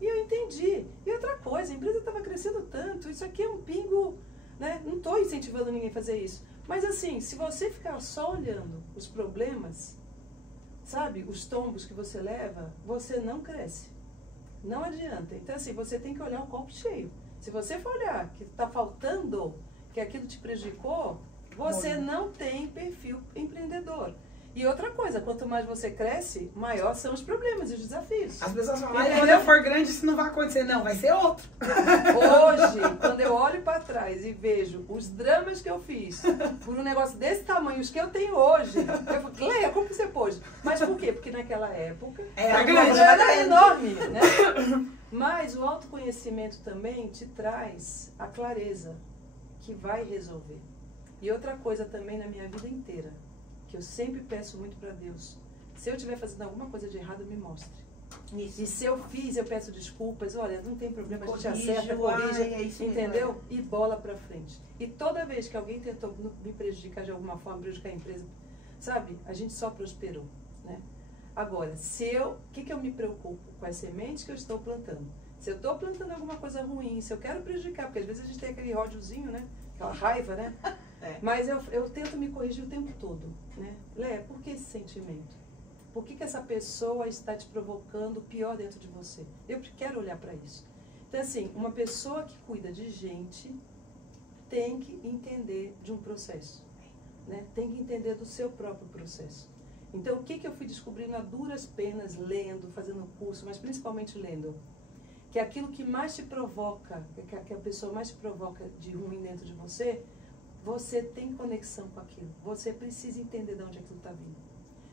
E eu entendi. E outra coisa, a empresa estava crescendo tanto, isso aqui é um pingo, né? Não estou incentivando ninguém a fazer isso. Mas assim, se você ficar só olhando os problemas, sabe, os tombos que você leva, você não cresce. Não adianta. Então assim, você tem que olhar o copo cheio. Se você for olhar que está faltando, que aquilo te prejudicou, você não tem perfil empreendedor. E outra coisa, quanto mais você cresce, maior são os problemas e os desafios. As pessoas falam, quando eu for grande isso não vai acontecer. Não, vai ser outro. Hoje, quando eu olho para trás e vejo os dramas que eu fiz por um negócio desse tamanho, os que eu tenho hoje, eu falo, Leia, como você pôde? Mas por quê? Porque naquela época era enorme, né? Mas o autoconhecimento também te traz a clareza que vai resolver. E outra coisa também na minha vida inteira, que eu sempre peço muito para Deus, se eu estiver fazendo alguma coisa de errado, me mostre. Isso. E se eu fiz, eu peço desculpas, olha, não tem problema, a gente acerta, corrige, entendeu? Mesmo. E bola pra frente. E toda vez que alguém tentou me prejudicar de alguma forma, prejudicar a empresa, sabe, a gente só prosperou, né? Agora, o que eu me preocupo? Com as sementes que eu estou plantando. Se eu estou plantando alguma coisa ruim, se eu quero prejudicar, porque às vezes a gente tem aquele ódiozinho, né? Aquela raiva, né? Mas eu tento me corrigir o tempo todo, né? Léa, por que esse sentimento? Por que essa pessoa está te provocando pior dentro de você? Eu quero olhar para isso. Então, assim, uma pessoa que cuida de gente tem que entender de um processo, né? Tem que entender do seu próprio processo. Então, o que eu fui descobrindo a duras penas, lendo, fazendo curso, mas principalmente lendo? Que aquilo que mais te provoca, que a pessoa mais te provoca de ruim dentro de você, você tem conexão com aquilo. Você precisa entender de onde aquilo está vindo.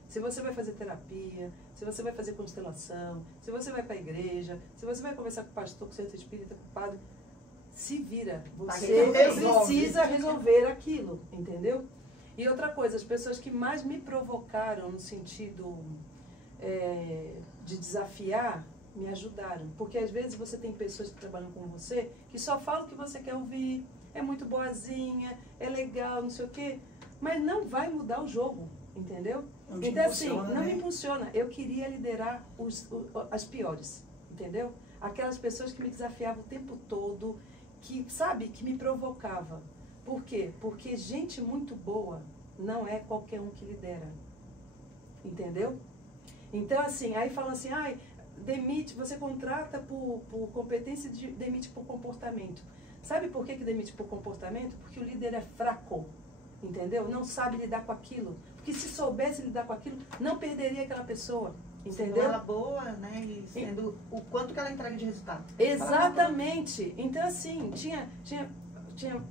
Se você vai fazer terapia, se você vai fazer constelação, se você vai para a igreja, se você vai conversar com o pastor, com o centro espírita, com o padre, se vira. Você precisa resolver aquilo, entendeu? E outra coisa, as pessoas que mais me provocaram no sentido de desafiar, me ajudaram. Porque às vezes você tem pessoas que trabalham com você que só falam o que você quer ouvir, é muito boazinha, é legal, não sei o quê, mas não vai mudar o jogo, entendeu? Então assim, não me impulsiona. Eu queria liderar as piores, entendeu? Aquelas pessoas que me desafiavam o tempo todo, que, sabe, que me provocava. Por quê? Porque gente muito boa não é qualquer um que lidera, entendeu? Então assim, aí falam assim, ai, demite, você contrata por competência e demite por comportamento. Sabe por que demite por comportamento? Porque o líder é fraco, entendeu? Não sabe lidar com aquilo. Porque se soubesse lidar com aquilo, não perderia aquela pessoa, entendeu? Sendo ela boa, né? E sendo o quanto que ela entrega de resultado. Exatamente. Então, assim, tinha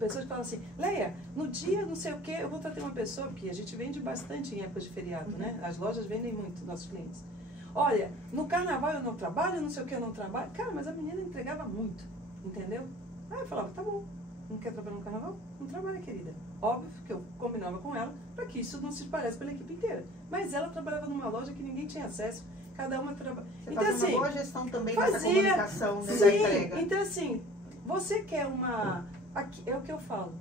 pessoas que falavam assim, Leia, no dia não sei o quê, eu vou tratar uma pessoa, porque a gente vende bastante em época de feriado, né? As lojas vendem muito, nossos clientes. Olha, no carnaval eu não trabalho, não sei o que eu não trabalho. Cara, mas a menina entregava muito, entendeu? Aí eu falava, tá bom, não quer trabalhar no carnaval? Não trabalha, querida. Óbvio que eu combinava com ela para que isso não se espalhasse pela equipe inteira. Mas ela trabalhava numa loja que ninguém tinha acesso, cada uma trabalha. Então, fazia uma boa gestão também dessa comunicação, né, da entrega. Então, assim, você quer uma... Aqui, é o que eu falo.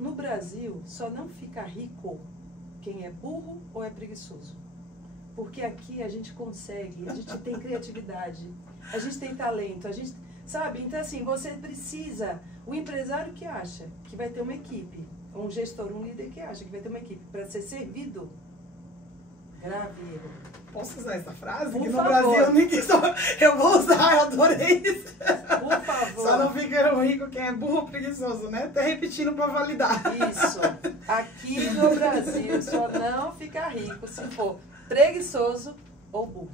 No Brasil, só não fica rico quem é burro ou é preguiçoso. Porque aqui a gente consegue, a gente tem criatividade, a gente tem talento, a gente... Sabe? Então, assim, você precisa... O empresário que acha que vai ter uma equipe, um gestor, um líder que acha que vai ter uma equipe para ser servido, grave erro. Posso usar essa frase? Por que no favor. Brasil ninguém só... Eu vou usar, eu adorei isso. Por favor. Só não fica rico quem é burro ou preguiçoso, né? Até repetindo para validar. Isso. Aqui no Brasil só não fica rico se for preguiçoso ou burro.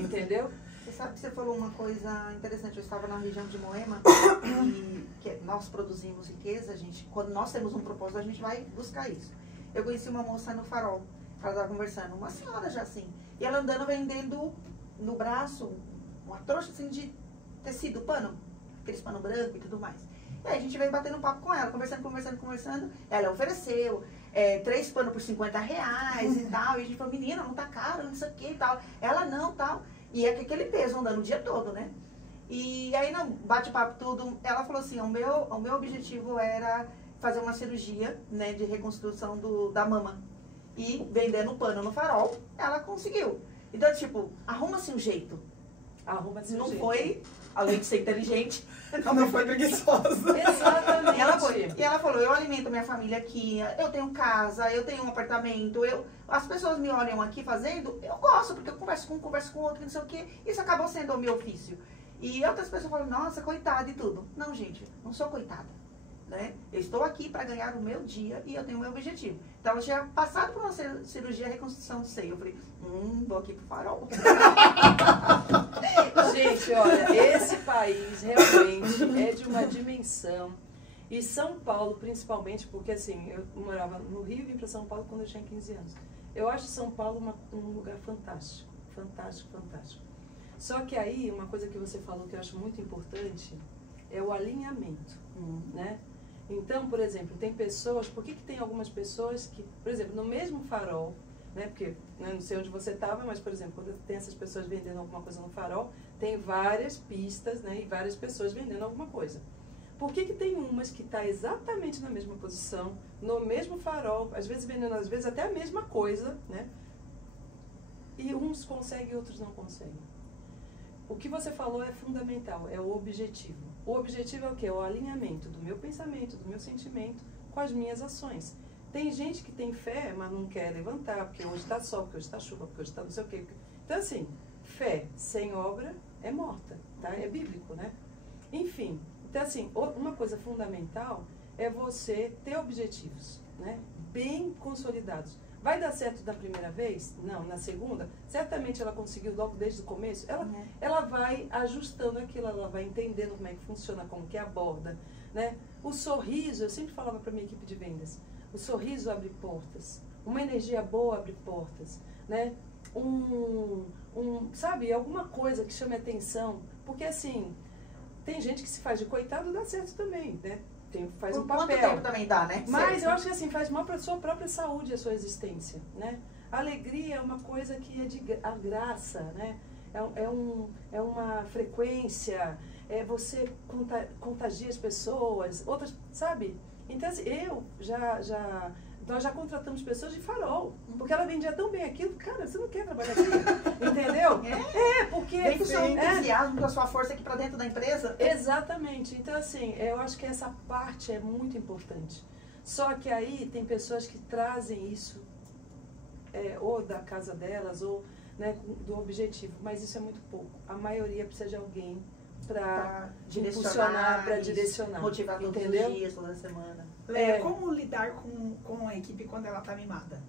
Entendeu? Você sabe que você falou uma coisa interessante. Eu estava na região de Moema e que nós produzimos riqueza, quando nós temos um propósito, a gente vai buscar isso. Eu conheci uma moça no Farol, ela estava conversando, uma senhora já assim, e ela andando vendendo no braço uma trouxa assim de tecido, pano, aqueles pano branco e tudo mais. E aí a gente veio batendo um papo com ela, conversando. Ela ofereceu 3 panos por R$50 e tal. E a gente falou, menina, não tá caro, não sei o que e tal. Ela não, tal. E é aquele peso andando o dia todo, né? E aí, no bate-papo tudo, ela falou assim, o meu objetivo era fazer uma cirurgia, né, de reconstrução da mama. E vendendo pano no Farol, ela conseguiu. Então, tipo, arruma-se um jeito. Arruma de ser Não jeito. foi, além de ser inteligente. Não foi preguiçosa. Exatamente. E ela falou, eu alimento minha família aqui, eu tenho casa, eu tenho um apartamento, as pessoas me olham aqui fazendo, eu gosto, porque eu converso com outro, não sei o quê, isso acabou sendo o meu ofício. E outras pessoas falam, nossa, coitada e tudo. Não, gente, não sou coitada. Né? Eu estou aqui para ganhar o meu dia e eu tenho o meu objetivo. Então, ela tinha passado por uma cirurgia de reconstrução de seio. Eu falei, vou aqui pro farol. Gente, olha, esse país realmente é de uma dimensão. E São Paulo, principalmente, porque assim, eu morava no Rio e vim para São Paulo quando eu tinha 15 anos. Eu acho São Paulo um lugar fantástico, fantástico, fantástico. Só que aí, uma coisa que você falou que eu acho muito importante é o alinhamento, né? Então, por exemplo, tem pessoas, por que tem algumas pessoas que, por exemplo, no mesmo farol, né, porque né, não sei onde você estava, mas, por exemplo, quando tem essas pessoas vendendo alguma coisa no farol, tem várias pistas, né, e várias pessoas vendendo alguma coisa. Por que tem umas que está exatamente na mesma posição, no mesmo farol, às vezes vendendo, às vezes até a mesma coisa, né, e uns conseguem e outros não conseguem? O que você falou é fundamental, é o objetivo. O objetivo é o quê? É o alinhamento do meu pensamento, do meu sentimento com as minhas ações. Tem gente que tem fé, mas não quer levantar, porque hoje está sol, porque hoje está chuva, porque hoje está não sei o quê. Então, assim, fé sem obra é morta, tá? É bíblico, né? Enfim, então, assim, uma coisa fundamental é você ter objetivos, né? Bem consolidados. Vai dar certo da primeira vez? Não. Na segunda? Certamente ela conseguiu logo desde o começo. Ela vai ajustando aquilo, ela vai entendendo como é que funciona, como que aborda, né? O sorriso, eu sempre falava para minha equipe de vendas, o sorriso abre portas, uma energia boa abre portas, né? Sabe, alguma coisa que chame atenção, porque assim, tem gente que se faz de coitado, dá certo também, né? Faz um papel. Quanto tempo também dá, né? Mas certo. Eu acho que assim, faz mal para a sua própria saúde, a sua existência, né? A alegria é uma coisa que é a graça, né? É uma frequência, você contagia as pessoas, outras, sabe? Então, assim, nós já contratamos pessoas de farol, porque ela vendia tão bem aquilo, cara, você não quer trabalhar aqui, entendeu? Porque... Vem com o seu entusiasmo, com a sua força aqui pra dentro da empresa. Exatamente. Então, assim, eu acho que essa parte é muito importante. Só que aí tem pessoas que trazem isso, ou da casa delas, ou né, do objetivo, mas isso é muito pouco. A maioria precisa de alguém para impulsionar, para direcionar. Motivar todos entendeu? os dias, toda semana. Como lidar com a equipe quando ela tá mimada?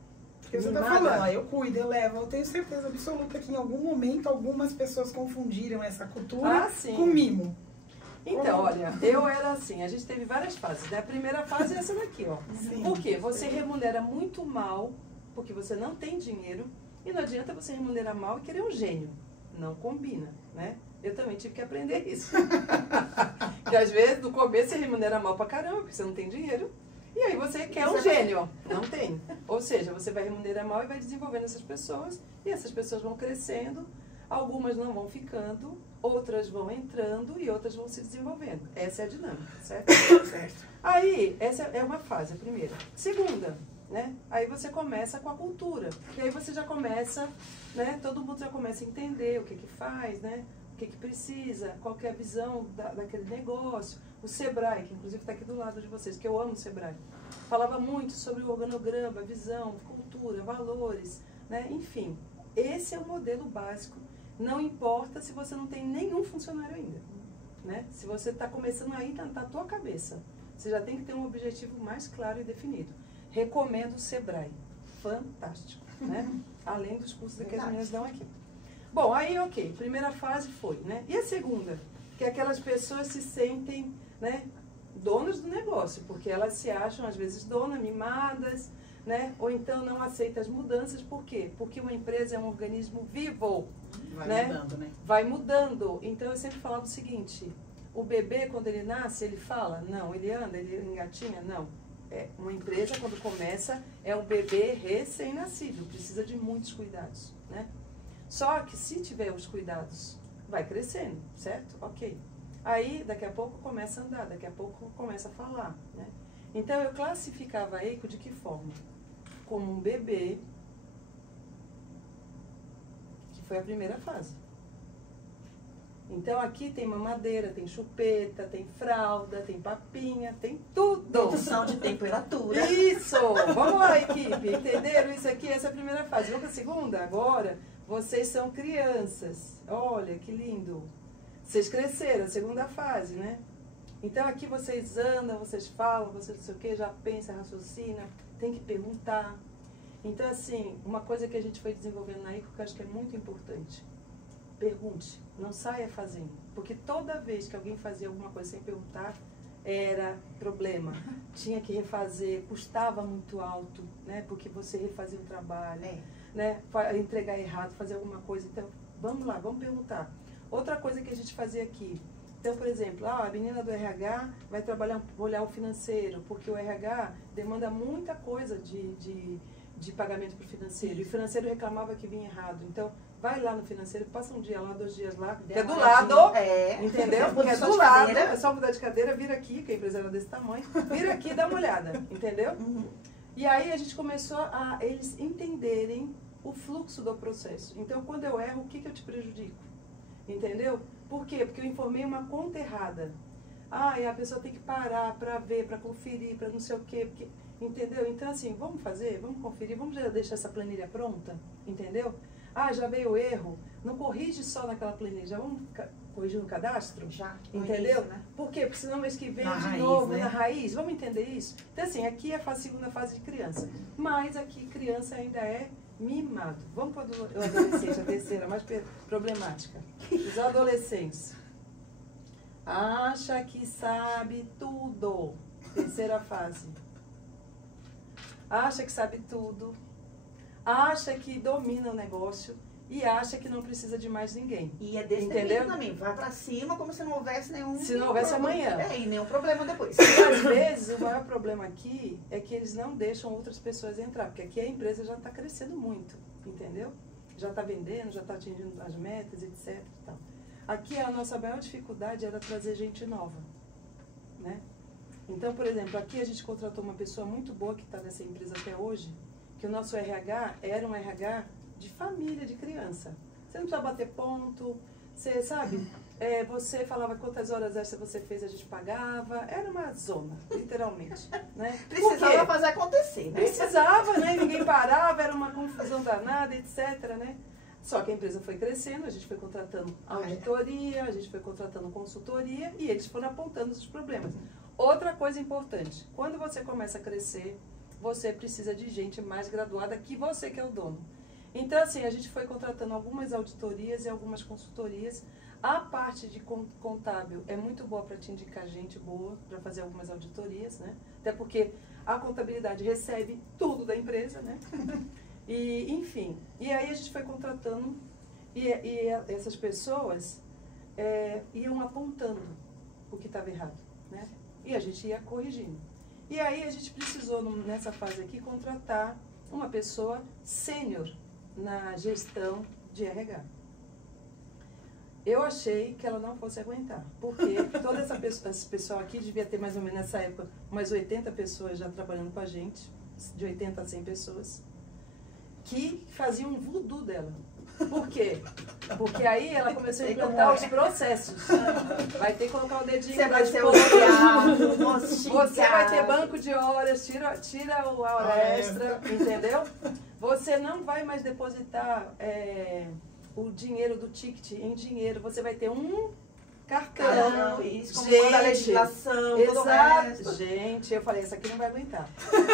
Porque você tá Mimada? falando, eu cuido, eu levo. Eu tenho certeza absoluta que em algum momento algumas pessoas confundiram essa cultura com mimo. Então, olha, eu era assim, a gente teve várias fases, né? A primeira fase é essa daqui, ó. Sim. Por quê? Você remunera muito mal, porque você não tem dinheiro, e não adianta você remunerar mal e querer um gênio. Não combina, né? Eu também tive que aprender isso. Porque às vezes, no começo, você remunera mal pra caramba, porque você não tem dinheiro. E aí você quer um gênio. Não tem. Ou seja, você vai remunerar mal e vai desenvolvendo essas pessoas. E essas pessoas vão crescendo. Algumas não vão ficando, outras vão entrando e outras vão se desenvolvendo. Essa é a dinâmica, certo? Certo. Aí, essa é uma fase, a primeira. Segunda, né? Aí você começa com a cultura. E aí você já começa, né? Todo mundo já começa a entender o que faz, né? O que precisa, qual que é a visão daquele negócio. O Sebrae, que inclusive está aqui do lado de vocês, que eu amo o Sebrae, falava muito sobre o organograma, visão, cultura, valores, né? Enfim, esse é o modelo básico. Não importa se você não tem nenhum funcionário ainda, né? Se você está começando aí, tá na tua cabeça. Você já tem que ter um objetivo mais claro e definido. Recomendo o Sebrae. Fantástico, né? Além dos cursos que as meninas dão aqui. Bom, aí ok, primeira fase foi, né? E a segunda? Que aquelas pessoas se sentem, né, donas do negócio, porque elas se acham às vezes donas, mimadas, né? Ou então não aceitam as mudanças, por quê? Porque uma empresa é um organismo vivo, Vai mudando, né? Vai mudando. Então eu sempre falava o seguinte, o bebê quando ele nasce, ele fala? Não. Ele anda, ele engatinha? Não. Uma empresa quando começa é um bebê recém-nascido, precisa de muitos cuidados, né? Só que se tiver os cuidados, vai crescendo, certo? Ok. Aí, daqui a pouco começa a andar, daqui a pouco começa a falar, né? Então, eu classificava a Eiko de que forma? Como um bebê, que foi a primeira fase. Então aqui tem mamadeira, tem chupeta, tem fralda, tem papinha, tem tudo. Redução de temperatura. Isso! Vamos lá, equipe. Entenderam isso aqui? Essa é a primeira fase. Vamos para a segunda? Agora, vocês são crianças. Olha, que lindo. Vocês cresceram, a segunda fase, né? Então aqui vocês andam, vocês falam, vocês não sei o que, já pensa, raciocina, tem que perguntar. Então assim, uma coisa que a gente foi desenvolvendo na ICO que eu acho que é muito importante. Pergunte, não saia fazendo. Porque toda vez que alguém fazia alguma coisa sem perguntar, era problema. Tinha que refazer, custava muito alto, né? Porque você refazia um trabalho, né? Entregar errado, fazer alguma coisa. Então, vamos lá, vamos perguntar. Outra coisa que a gente fazia aqui. Então, por exemplo, a menina do RH vai olhar o financeiro, porque o RH demanda muita coisa de pagamento para o financeiro. E o financeiro reclamava que vinha errado. Então, vai lá no financeiro, passa um dia lá, 2 dias lá, que é do lado, entendeu? Porque é do lado, é só mudar de cadeira, vira aqui, que a empresa era desse tamanho, vira aqui e dá uma olhada, entendeu? E aí a gente começou a eles entenderem o fluxo do processo. Então, quando eu erro, o que eu te prejudico? Entendeu? Por quê? Porque eu informei uma conta errada. E a pessoa tem que parar para ver, para conferir, para não sei o quê, porque, entendeu? Então, assim, vamos fazer, vamos conferir, vamos já deixar essa planilha pronta, entendeu? Já veio o erro, não corrige só naquela planilha, já vamos corrigir no cadastro? Já. Entendeu? Isso, né? Por quê? Porque senão mês que vem Na de raiz, novo, né? na raiz, vamos entender isso? Então assim, aqui é a segunda fase de criança, mas aqui criança ainda é mimado. Vamos para o adolescente, a terceira, mais problemática. Os adolescentes. Acha que sabe tudo. Terceira fase. Acha que sabe tudo. Acha que domina o negócio e acha que não precisa de mais ninguém. E é desse entendeu? também. Vai pra cima como se não houvesse nenhum... Se não houvesse amanhã. E nenhum problema depois. E às vezes o maior problema aqui é que eles não deixam outras pessoas entrar, porque aqui a empresa já está crescendo muito, entendeu? Já está vendendo, já está atingindo as metas, etc. E tal. Aqui a nossa maior dificuldade era trazer gente nova, né? Então, por exemplo, aqui a gente contratou uma pessoa muito boa que está nessa empresa até hoje, que o nosso RH era um RH de família, de criança. Você não precisa bater ponto, você sabe, você falava quantas horas extras você fez, a gente pagava, era uma zona, literalmente, né? Precisava fazer acontecer, né? Precisava, né? Ninguém parava, era uma confusão danada, etc, né? Só que a empresa foi crescendo, a gente foi contratando auditoria, a gente foi contratando consultoria e eles foram apontando os problemas. Outra coisa importante, quando você começa a crescer, você precisa de gente mais graduada que você que é o dono. Então, assim, a gente foi contratando algumas auditorias e algumas consultorias. A parte de contábil é muito boa para te indicar gente boa para fazer algumas auditorias, né? Até porque a contabilidade recebe tudo da empresa, né? E, enfim, e aí a gente foi contratando e essas pessoas iam apontando o que estava errado, né? E a gente ia corrigindo. E aí a gente precisou, nessa fase aqui, contratar uma pessoa sênior na gestão de RH. Eu achei que ela não fosse aguentar, porque toda esse pessoal aqui devia ter mais ou menos nessa época umas 80 pessoas já trabalhando com a gente, de 80 a 100 pessoas, que faziam um voodoo dela. Por quê? Porque aí ela começou a implantar os processos. Vai ter que colocar o dedinho. Você vai ser odiado, você vai ter banco de horas, tira a hora extra, entendeu? Você não vai mais depositar o dinheiro do ticket em dinheiro. Você vai ter um cartão. Isso, como manda a legislação, tudo o resto. Gente, eu falei, essa aqui não vai aguentar.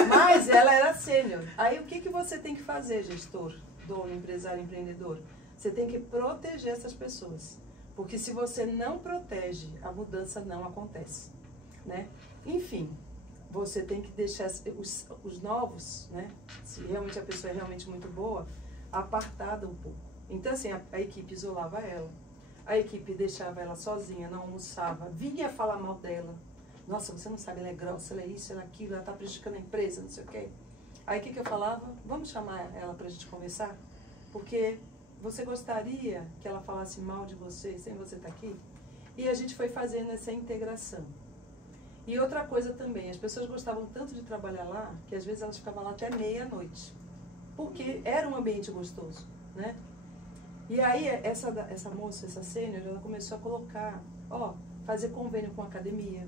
Mas ela era sênior. Aí o que você tem que fazer, gestor? Dono, empresário, empreendedor, você tem que proteger essas pessoas, porque se você não protege, a mudança não acontece, né? Enfim, você tem que deixar os novos, né? Se realmente a pessoa é realmente muito boa, apartada um pouco. Então assim, a equipe isolava ela, a equipe deixava ela sozinha, não almoçava, vinha falar mal dela. Nossa, você não sabe, ela é grossa, ela é isso, ela é aquilo, ela está prejudicando a empresa, não sei o quê. Aí o que eu falava? Vamos chamar ela para a gente conversar? Porque você gostaria que ela falasse mal de você sem você estar aqui? E a gente foi fazendo essa integração. E outra coisa também, as pessoas gostavam tanto de trabalhar lá, que às vezes elas ficavam lá até meia-noite. Porque era um ambiente gostoso, né? E aí, essa moça, essa sênior, ela começou a colocar, fazer convênio com a academia,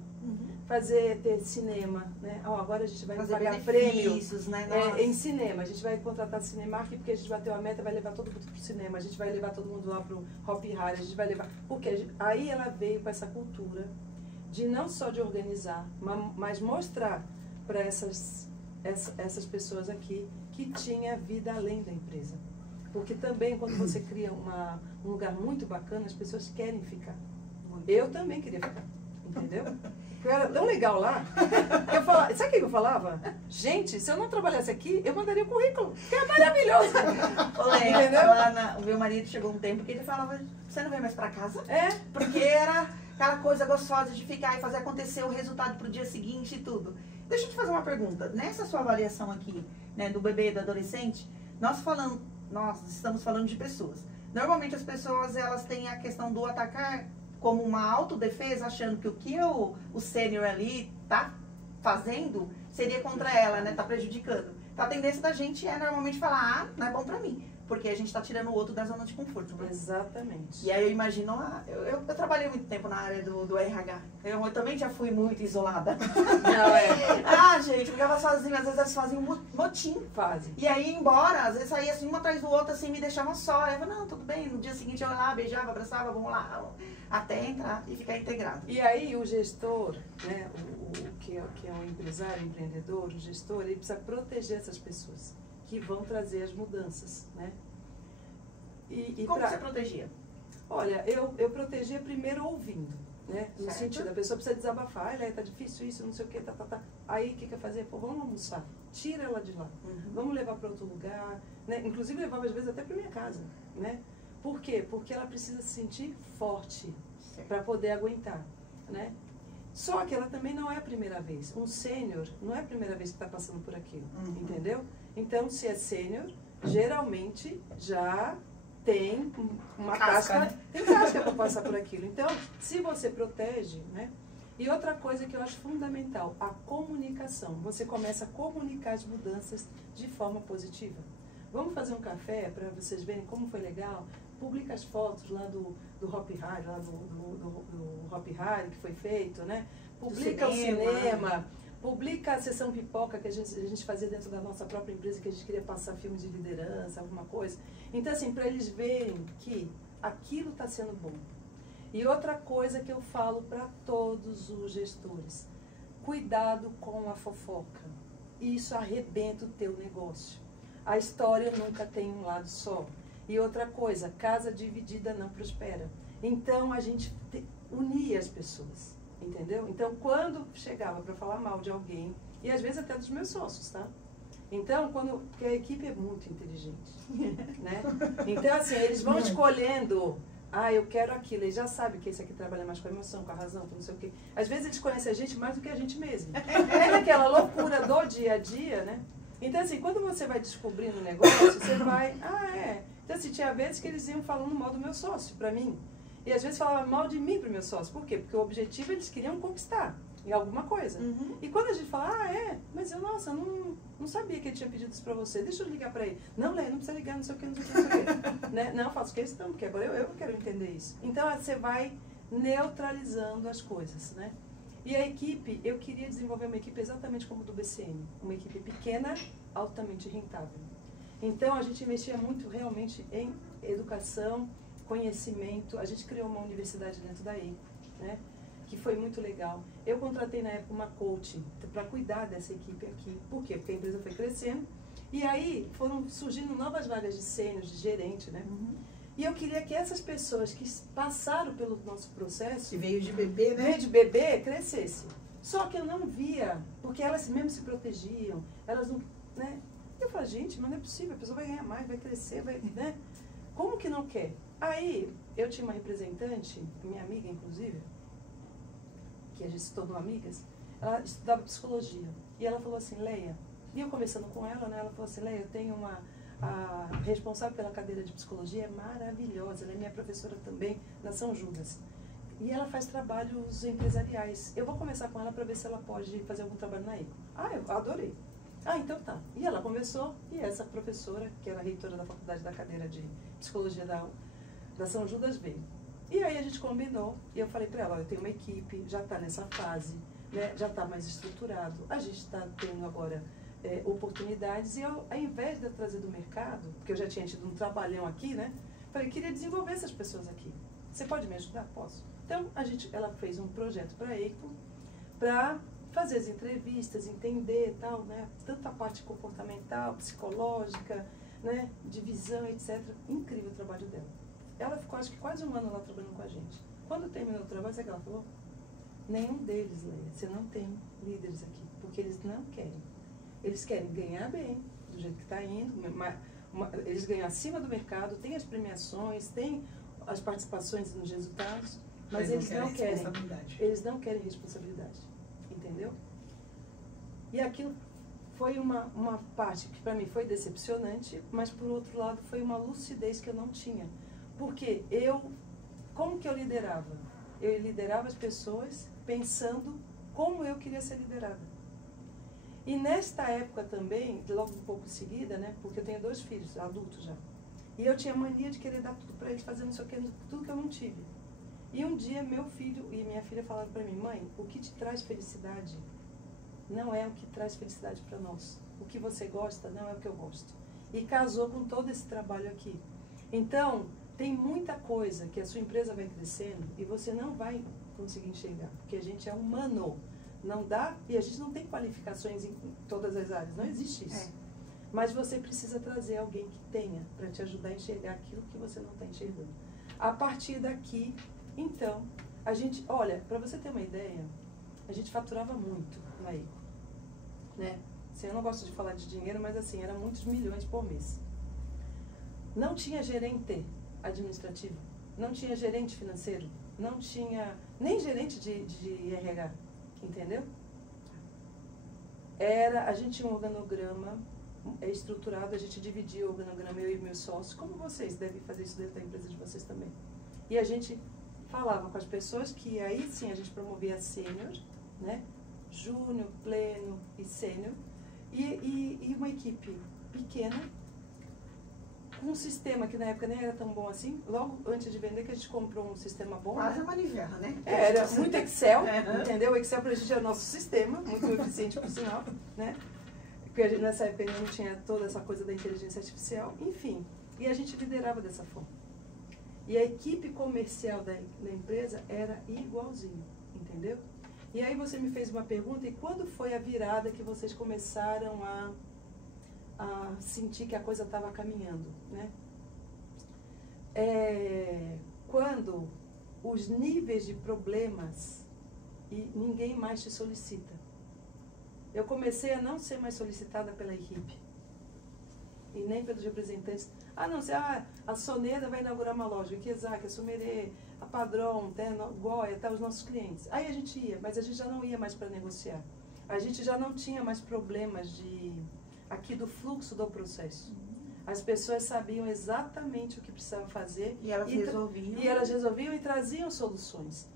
ter cinema, né? Agora a gente vai Fazer pagar benefícios, prêmio né? em cinema. A gente vai contratar Cinemark porque a gente bateu a meta, vai levar todo mundo pro cinema. A gente vai levar todo mundo lá pro Hopi Hari, a gente vai levar... Porque aí ela veio com essa cultura de não só de organizar, mas mostrar para essas pessoas aqui que tinha vida além da empresa. Porque também, quando você cria um lugar muito bacana, as pessoas querem ficar. Eu também queria ficar, entendeu? Eu era tão legal lá, que eu falava, sabe o que eu falava? Gente, se eu não trabalhasse aqui, eu mandaria o currículo, que é maravilhoso. O meu marido chegou um tempo que ele falava, você não vem mais pra casa? É. Porque era aquela coisa gostosa de ficar e fazer acontecer o resultado pro dia seguinte e tudo. Deixa eu te fazer uma pergunta. Nessa sua avaliação aqui, né, do bebê e do adolescente, nós estamos falando de pessoas. Normalmente as pessoas, elas têm a questão do atacar como uma autodefesa, achando que o que o sênior ali tá fazendo seria contra ela, né? Tá prejudicando. Então, a tendência da gente é normalmente falar, não é bom pra mim. Porque a gente tá tirando o outro da zona de conforto. Né? Exatamente. E aí eu imagino, eu trabalhei muito tempo na área do RH. Eu também já fui muito isolada. Não, gente, ficava sozinha, às vezes eles faziam motim. Fazem. E aí ia embora, às vezes saía assim, uma atrás do outro, assim, me deixavam só. Eu falava, não, tudo bem. No dia seguinte eu ia lá, beijava, abraçava, vamos lá. Até entrar e ficar integrado. E aí o gestor, né, que é um empresário, empreendedor, o gestor, ele precisa proteger essas pessoas que vão trazer as mudanças, né? Como você protegia? Olha, eu protegia primeiro ouvindo, né? No Certo. sentido, a pessoa precisa desabafar, olha, tá difícil isso, não sei o que, tá. Aí o que eu fazia? Pô, vamos almoçar, tira ela de lá, vamos levar para outro lugar, né? Inclusive levava às vezes até para minha casa, né? Por quê? Porque ela precisa se sentir forte para poder aguentar, né? Só que ela também não é a primeira vez. Um sênior não é a primeira vez que está passando por aquilo, entendeu? Então, se é sênior, geralmente já tem uma casca, né? Tem casca para passar por aquilo. Então, se você protege, né? E outra coisa que eu acho fundamental, a comunicação. Você começa a comunicar as mudanças de forma positiva. Vamos fazer um café para vocês verem como foi legal? Publica as fotos lá do Hopi Hari, lá do Hopi Hari que foi feito, né? Publica o cinema, publica a sessão pipoca que a gente fazia dentro da nossa própria empresa, que a gente queria passar filmes de liderança, alguma coisa. Então, assim, para eles verem que aquilo está sendo bom. E outra coisa que eu falo para todos os gestores, cuidado com a fofoca. Isso arrebenta o teu negócio. A história nunca tem um lado só. E outra coisa, casa dividida não prospera. Então, a gente unia as pessoas, entendeu? Então, quando chegava para falar mal de alguém, e às vezes até dos meus sócios, tá? Então, porque a equipe é muito inteligente, né? Então, assim, eles vão escolhendo, eu quero aquilo, eles já sabem que esse aqui trabalha mais com a emoção, com a razão, com não sei o quê. Às vezes eles conhecem a gente mais do que a gente mesmo. É aquela loucura do dia a dia, né? Então, assim, quando você vai descobrindo o negócio, você vai, Então, assim, tinha vezes que eles iam falando mal do meu sócio, pra mim. E às vezes falavam mal de mim pro meu sócio. Por quê? Porque o objetivo eles queriam conquistar em alguma coisa. E quando a gente fala, mas eu não sabia que ele tinha pedido isso pra você. Deixa eu ligar pra ele. Não, Leia, não precisa ligar, não sei o que, não sei o que, não sei o que. Né? Não, faço questão, porque agora eu quero entender isso. Então, você vai neutralizando as coisas, né? E a equipe, eu queria desenvolver uma equipe exatamente como a do BCM. Uma equipe pequena, altamente rentável. Então, a gente investia muito realmente em educação, conhecimento. A gente criou uma universidade dentro da EICO, né? Que foi muito legal. Eu contratei na época uma coach para cuidar dessa equipe aqui. Por quê? Porque a empresa foi crescendo. E aí foram surgindo novas vagas de sênior, de gerente, né? E eu queria que essas pessoas que passaram pelo nosso processo... Que veio de bebê, né? Veio de bebê, crescesse. Só que eu não via, porque elas mesmo se protegiam, elas não... né? Eu falei, gente, mas não é possível, a pessoa vai ganhar mais, vai crescer, vai... né? Como que não quer? Aí, eu tinha uma representante, minha amiga, inclusive, que a gente se tornou amigas, ela estudava psicologia. E ela falou assim, Leia... E eu conversando com ela, né? Ela falou assim, Leia, eu tenho a responsável pela cadeira de psicologia é maravilhosa, ela é minha professora também na São Judas. E ela faz trabalhos empresariais. Eu vou conversar com ela para ver se ela pode fazer algum trabalho na EICO. Eu adorei. Então tá. E ela conversou, e essa professora, que era reitora da faculdade da cadeira de psicologia da São Judas veio. E aí a gente combinou, e eu falei para ela, olha, eu tenho uma equipe, já está nessa fase, né, já está mais estruturado, a gente está tendo agora oportunidades, e eu, ao invés de eu trazer do mercado, porque eu já tinha tido um trabalhão aqui, né, falei, queria desenvolver essas pessoas aqui. Você pode me ajudar? Posso. Então, ela fez um projeto para a EICO, para fazer as entrevistas, entender tal, né, tanto a parte comportamental, psicológica, né, de visão, etc. Incrível o trabalho dela. Ela ficou, acho que quase um ano lá trabalhando com a gente. Quando terminou o trabalho, sabe o que ela falou? Nenhum deles, Leia, você não tem líderes aqui, porque eles não querem. Eles querem ganhar bem, do jeito que está indo, eles ganham acima do mercado, tem as premiações, tem as participações nos resultados, mas eles não querem responsabilidade, entendeu? E aquilo foi uma parte que para mim foi decepcionante, mas por outro lado foi uma lucidez que eu não tinha. Porque como que eu liderava? Eu liderava as pessoas pensando como eu queria ser liderada. E nesta época também, logo um pouco em seguida, né, porque eu tenho 2 filhos, adultos já, e eu tinha mania de querer dar tudo para eles, fazendo isso aqui, tudo que eu não tive. E um dia meu filho e minha filha falaram para mim, mãe, o que te traz felicidade não é o que traz felicidade para nós. O que você gosta não é o que eu gosto. E casou com todo esse trabalho aqui. Então, tem muita coisa que a sua empresa vai crescendo e você não vai conseguir enxergar, porque a gente é humano. Não dá, e a gente não tem qualificações em todas as áreas, não existe isso. Mas você precisa trazer alguém que tenha, para te ajudar a enxergar aquilo que você não está enxergando. A partir daqui, então, a gente, olha, para você ter uma ideia, a gente faturava muito na EICO, né? Assim, eu não gosto de falar de dinheiro, mas assim, era muitos milhões por mês. Não tinha gerente administrativo, não tinha gerente financeiro, não tinha nem gerente de RH. Entendeu? A gente tinha um organograma estruturado, a gente dividia o organograma, eu e meus sócios, como vocês devem fazer isso dentro da empresa de vocês também. E a gente falava com as pessoas que aí sim a gente promovia sênior, né? Júnior, pleno e sênior, e uma equipe pequena, com um sistema que na época nem era tão bom assim. Logo antes de vender, que a gente comprou um sistema bom. Quase a manivela, né? Era muito Excel, entendeu? O Excel pra gente era o nosso sistema, muito eficiente por sinal, né? Porque a gente, nessa época ainda não tinha toda essa coisa da inteligência artificial, enfim. E a gente liderava dessa forma. E a equipe comercial da empresa era igualzinho, entendeu? E aí você me fez uma pergunta, e quando foi a virada que vocês começaram a sentir que a coisa estava caminhando, né? Quando os níveis de problemas e ninguém mais te solicita. Eu comecei a não ser mais solicitada pela equipe e nem pelos representantes. A Soneda vai inaugurar uma loja, o Kiyosaki, a Sumerê, a Padrão, Goya, os nossos clientes. Aí a gente ia, mas a gente já não ia mais para negociar. A gente já não tinha mais problemas aqui do fluxo do processo. As pessoas sabiam exatamente o que precisavam fazer. E elas resolviam. E elas resolviam e traziam soluções.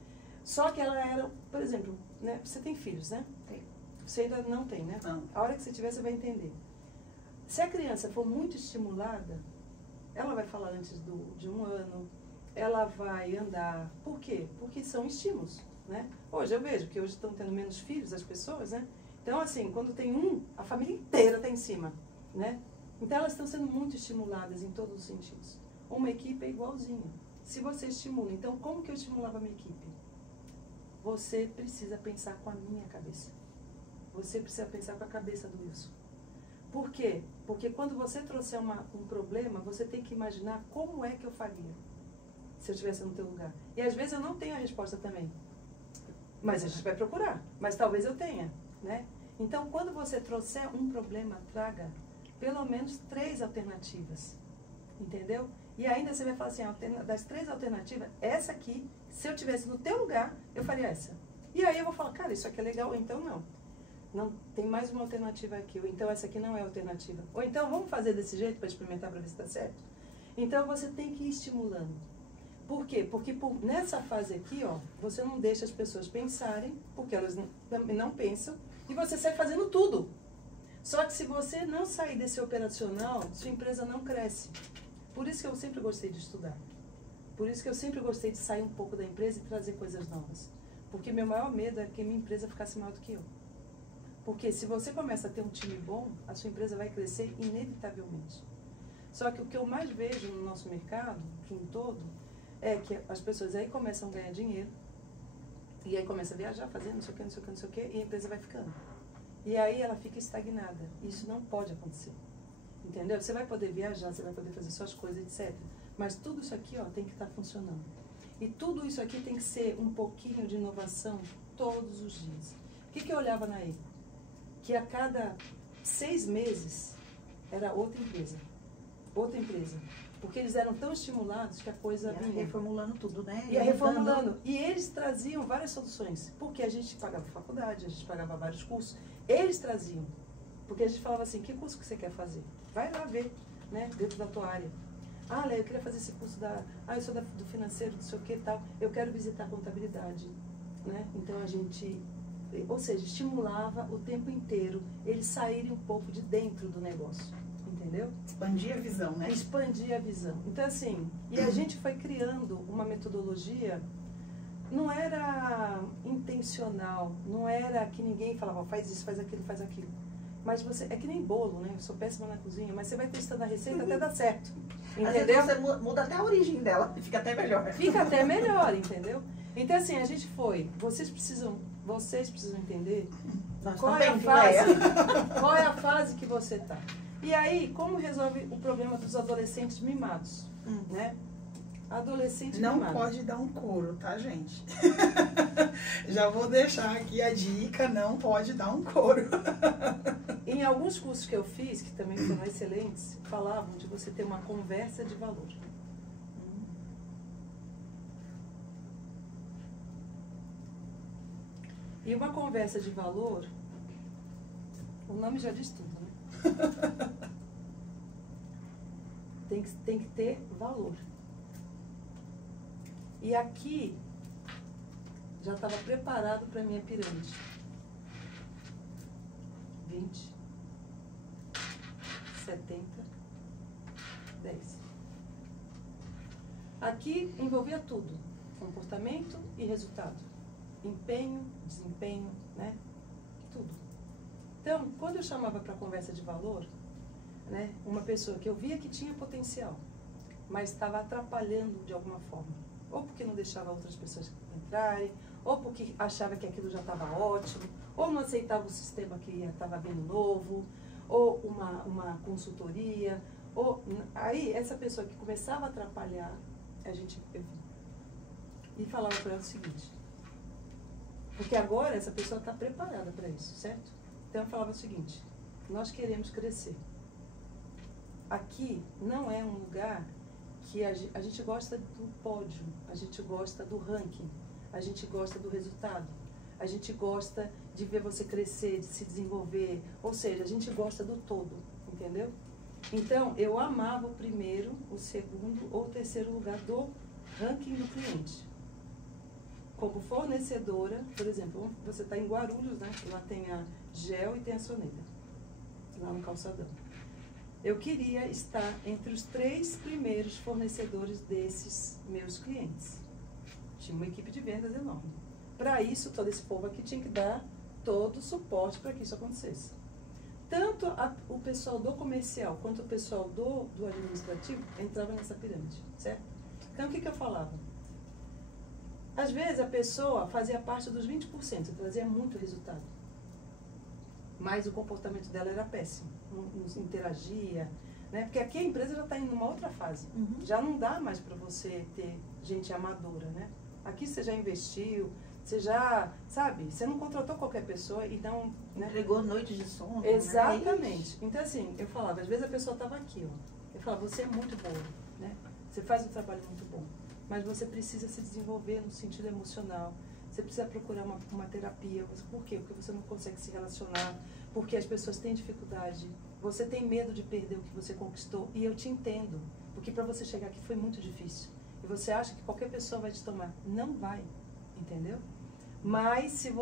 Só que ela era, por exemplo, né, você tem filhos, né? Tem. Você ainda não tem, né? Não. A hora que você tiver, você vai entender. Se a criança for muito estimulada, ela vai falar antes de 1 ano, ela vai andar. Por quê? Porque são estímulos, né? Hoje eu vejo que hoje estão tendo menos filhos as pessoas, né? Então, assim, quando tem a família inteira está em cima, né? Então, elas estão sendo muito estimuladas em todos os sentidos. Uma equipe é igualzinha. Se você estimula, então, como que eu estimulava a minha equipe? Você precisa pensar com a minha cabeça. Você precisa pensar com a cabeça do Wilson. Por quê? Porque quando você trouxer um problema, você tem que imaginar como é que eu faria se eu estivesse no teu lugar. E às vezes eu não tenho a resposta também. Mas a gente vai procurar. Mas talvez eu tenha, né? Então, quando você trouxer um problema, traga pelo menos 3 alternativas. Entendeu? E ainda você vai falar assim, das 3 alternativas, essa aqui, se eu estivesse no teu lugar, eu faria essa. E aí eu vou falar, cara, isso aqui é legal, ou então não. Não, tem mais uma alternativa aqui, ou então essa aqui não é alternativa. Ou então vamos fazer desse jeito para experimentar para ver se está certo? Então você tem que ir estimulando. Por quê? Porque nessa fase aqui, ó, você não deixa as pessoas pensarem, porque elas não pensam, e você sai fazendo tudo. Só que se você não sair desse operacional, sua empresa não cresce. Por isso que eu sempre gostei de estudar. Por isso que eu sempre gostei de sair um pouco da empresa e trazer coisas novas. Porque meu maior medo é que minha empresa ficasse maior do que eu. Porque se você começa a ter um time bom, a sua empresa vai crescer inevitavelmente. Só que o que eu mais vejo no nosso mercado, que em todo, é que as pessoas aí começam a ganhar dinheiro, e aí começa a viajar, fazer não sei o que, não sei o que, não sei o que, e a empresa vai ficando. E aí ela fica estagnada. Isso não pode acontecer. Entendeu? Você vai poder viajar, você vai poder fazer suas coisas, etc. Mas tudo isso aqui, ó, tem que estar funcionando. E tudo isso aqui tem que ser um pouquinho de inovação todos os dias. O que eu olhava na EICO? Que a cada 6 meses era outra empresa. Outra empresa. Porque eles eram tão estimulados que a coisa vinha. Reformulando tudo, né? Ia reformulando. E eles traziam várias soluções. Porque a gente pagava faculdade, a gente pagava vários cursos. Eles traziam. Porque a gente falava assim, que curso que você quer fazer? Vai lá ver, né? Dentro da tua área. Ah, Léo, eu queria fazer esse curso eu sou do financeiro, não sei o que e tal. Eu quero visitar a contabilidade, né? Então a gente, ou seja, estimulava o tempo inteiro eles saírem um pouco de dentro do negócio, entendeu? Expandir a visão, né? Expandir a visão. Então assim, e a gente foi criando uma metodologia, não era intencional, não era que ninguém falava, faz isso, faz aquilo, faz aquilo. Mas você, é que nem bolo, né? Eu sou péssima na cozinha, mas você vai testando a receita até dar certo. Entendeu? Às vezes você muda até a origem dela e fica até melhor. Fica até melhor, entendeu? Então assim, a gente foi, vocês precisam entender qual é a fase que você está. E aí, como resolve o problema dos adolescentes mimados, né? Adolescente não mimado. Pode dar um couro, tá, gente? Já vou deixar aqui a dica, não pode dar um couro. Em alguns cursos que eu fiz, que também foram excelentes, falavam de você ter uma conversa de valor. E uma conversa de valor, o nome já diz tudo, né? Tem que ter valor. E aqui já estava preparado para a minha pirâmide. 20, 70, 10. Aqui envolvia tudo: comportamento e resultado, empenho, desempenho, né? Tudo. Então, quando eu chamava para conversa de valor, né, uma pessoa que eu via que tinha potencial, mas estava atrapalhando de alguma forma, ou porque não deixava outras pessoas entrarem, ou porque achava que aquilo já estava ótimo, ou não aceitava o sistema que estava vindo novo, ou uma consultoria, ou aí essa pessoa que começava a atrapalhar, eu via. E falava para ela o seguinte, porque agora essa pessoa está preparada para isso, certo? Então eu falava o seguinte, nós queremos crescer. Aqui não é um lugar que a gente gosta do pódio, a gente gosta do ranking, a gente gosta do resultado, a gente gosta de ver você crescer, de se desenvolver, ou seja, a gente gosta do todo, entendeu? Então, eu amava o primeiro, o segundo ou o terceiro lugar do ranking do cliente. Como fornecedora, por exemplo, você está em Guarulhos, né? Lá tem a Gel e tem a Soneira, lá no Calçadão. Eu queria estar entre os 3 primeiros fornecedores desses meus clientes. Tinha uma equipe de vendas enorme. Para isso, todo esse povo aqui tinha que dar todo o suporte para que isso acontecesse. Tanto o pessoal do comercial quanto o pessoal do administrativo entrava nessa pirâmide, certo? Então, o que eu falava? Às vezes, a pessoa fazia parte dos 20%, trazia muito resultado. Mas o comportamento dela era péssimo, não interagia, né? Porque aqui a empresa já está em uma outra fase. Já não dá mais para você ter gente amadora, né? Aqui você já investiu, você já, sabe, você não contratou qualquer pessoa e não... Né? Entregou noites de sono. Exatamente. Né? Então, assim, eu falava, às vezes a pessoa estava aqui, ó. Eu falava, você é muito boa, né? Você faz um trabalho muito bom, mas você precisa se desenvolver no sentido emocional. Você precisa procurar uma terapia. Por quê? Porque você não consegue se relacionar, porque as pessoas têm dificuldade. Você tem medo de perder o que você conquistou, e eu te entendo, porque para você chegar aqui foi muito difícil. E você acha que qualquer pessoa vai te tomar. Não vai, entendeu? Mas se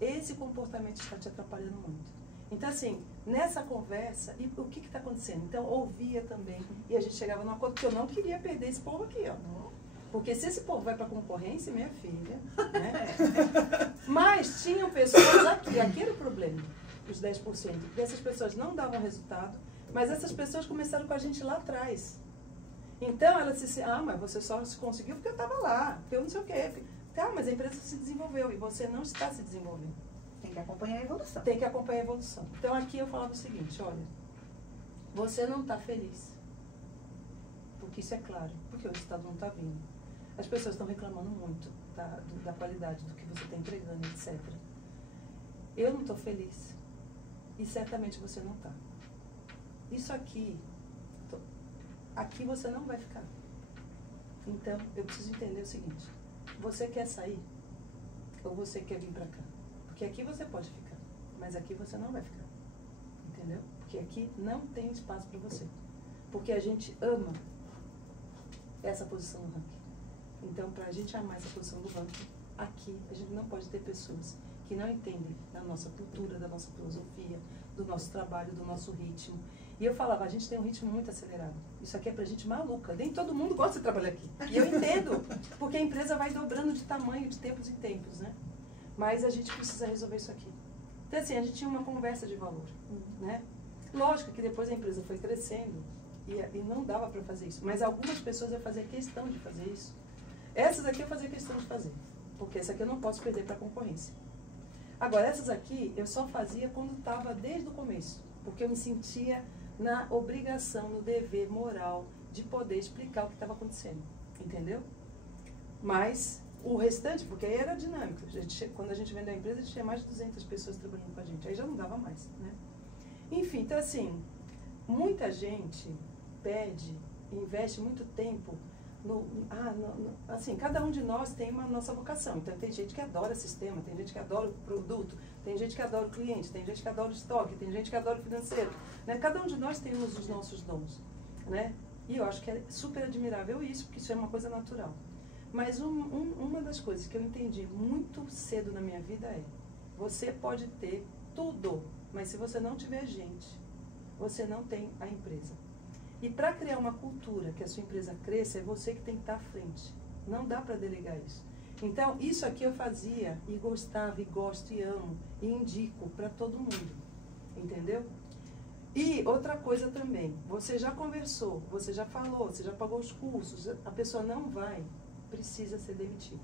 esse comportamento está te atrapalhando muito. Então, assim, nessa conversa, e o que está acontecendo? Então, ouvia também. E a gente chegava num acordo, porque eu não queria perder esse povo aqui, ó. Porque se esse povo vai para concorrência, minha filha, né? Mas tinham pessoas aqui era o problema, os 10%. Porque essas pessoas não davam resultado, mas essas pessoas começaram com a gente lá atrás. Então, elas disseram, mas você só se conseguiu porque eu estava lá, porque eu não sei o quê. Tá, mas a empresa se desenvolveu e você não está se desenvolvendo. Tem que acompanhar a evolução. Tem que acompanhar a evolução. Então, aqui eu falava o seguinte, olha, você não está feliz. Porque isso é claro, porque o resultado não está vindo. As pessoas estão reclamando muito da qualidade do que você está entregando, etc. Eu não estou feliz. E certamente você não está. Isso aqui você não vai ficar. Então, eu preciso entender o seguinte. Você quer sair? Ou você quer vir para cá? Porque aqui você pode ficar. Mas aqui você não vai ficar. Entendeu? Porque aqui não tem espaço para você. Porque a gente ama essa posição no ranking. Então, para a gente amar essa posição do ranking, aqui a gente não pode ter pessoas que não entendem da nossa cultura, da nossa filosofia, do nosso trabalho, do nosso ritmo. E eu falava, a gente tem um ritmo muito acelerado. Isso aqui é pra gente maluca. Nem todo mundo gosta de trabalhar aqui. E eu entendo, porque a empresa vai dobrando de tamanho de tempos em tempos, né? Mas a gente precisa resolver isso aqui. Então, assim, a gente tinha uma conversa de valor, né? Lógico que depois a empresa foi crescendo e não dava para fazer isso. Mas algumas pessoas eu fazia questão de fazer isso. Essas aqui eu fazia questão de fazer. Porque essa aqui eu não posso perder para a concorrência. Agora, essas aqui eu só fazia quando estava desde o começo. Porque eu me sentia na obrigação, no dever moral de poder explicar o que estava acontecendo. Entendeu? Mas o restante, porque aí era dinâmico. Quando a gente vendeu a empresa, a gente tinha mais de 200 pessoas trabalhando com a gente. Aí já não dava mais, né? Enfim, então assim, muita gente perde, investe muito tempo assim, cada um de nós tem uma nossa vocação. Então tem gente que adora sistema, tem gente que adora o produto, tem gente que adora o cliente, tem gente que adora o estoque, tem gente que adora o financeiro, né? Cada um de nós temos os nossos dons, né? E eu acho que é super admirável isso, porque isso é uma coisa natural. Mas uma das coisas que eu entendi muito cedo na minha vida é: você pode ter tudo, mas se você não tiver gente, você não tem a empresa. E para criar uma cultura que a sua empresa cresça, é você que tem que estar à frente. Não dá para delegar isso. Então, isso aqui eu fazia e gostava, e gosto, e amo, e indico para todo mundo. Entendeu? E outra coisa também, você já conversou, você já falou, você já pagou os cursos, a pessoa não vai, precisa ser demitida.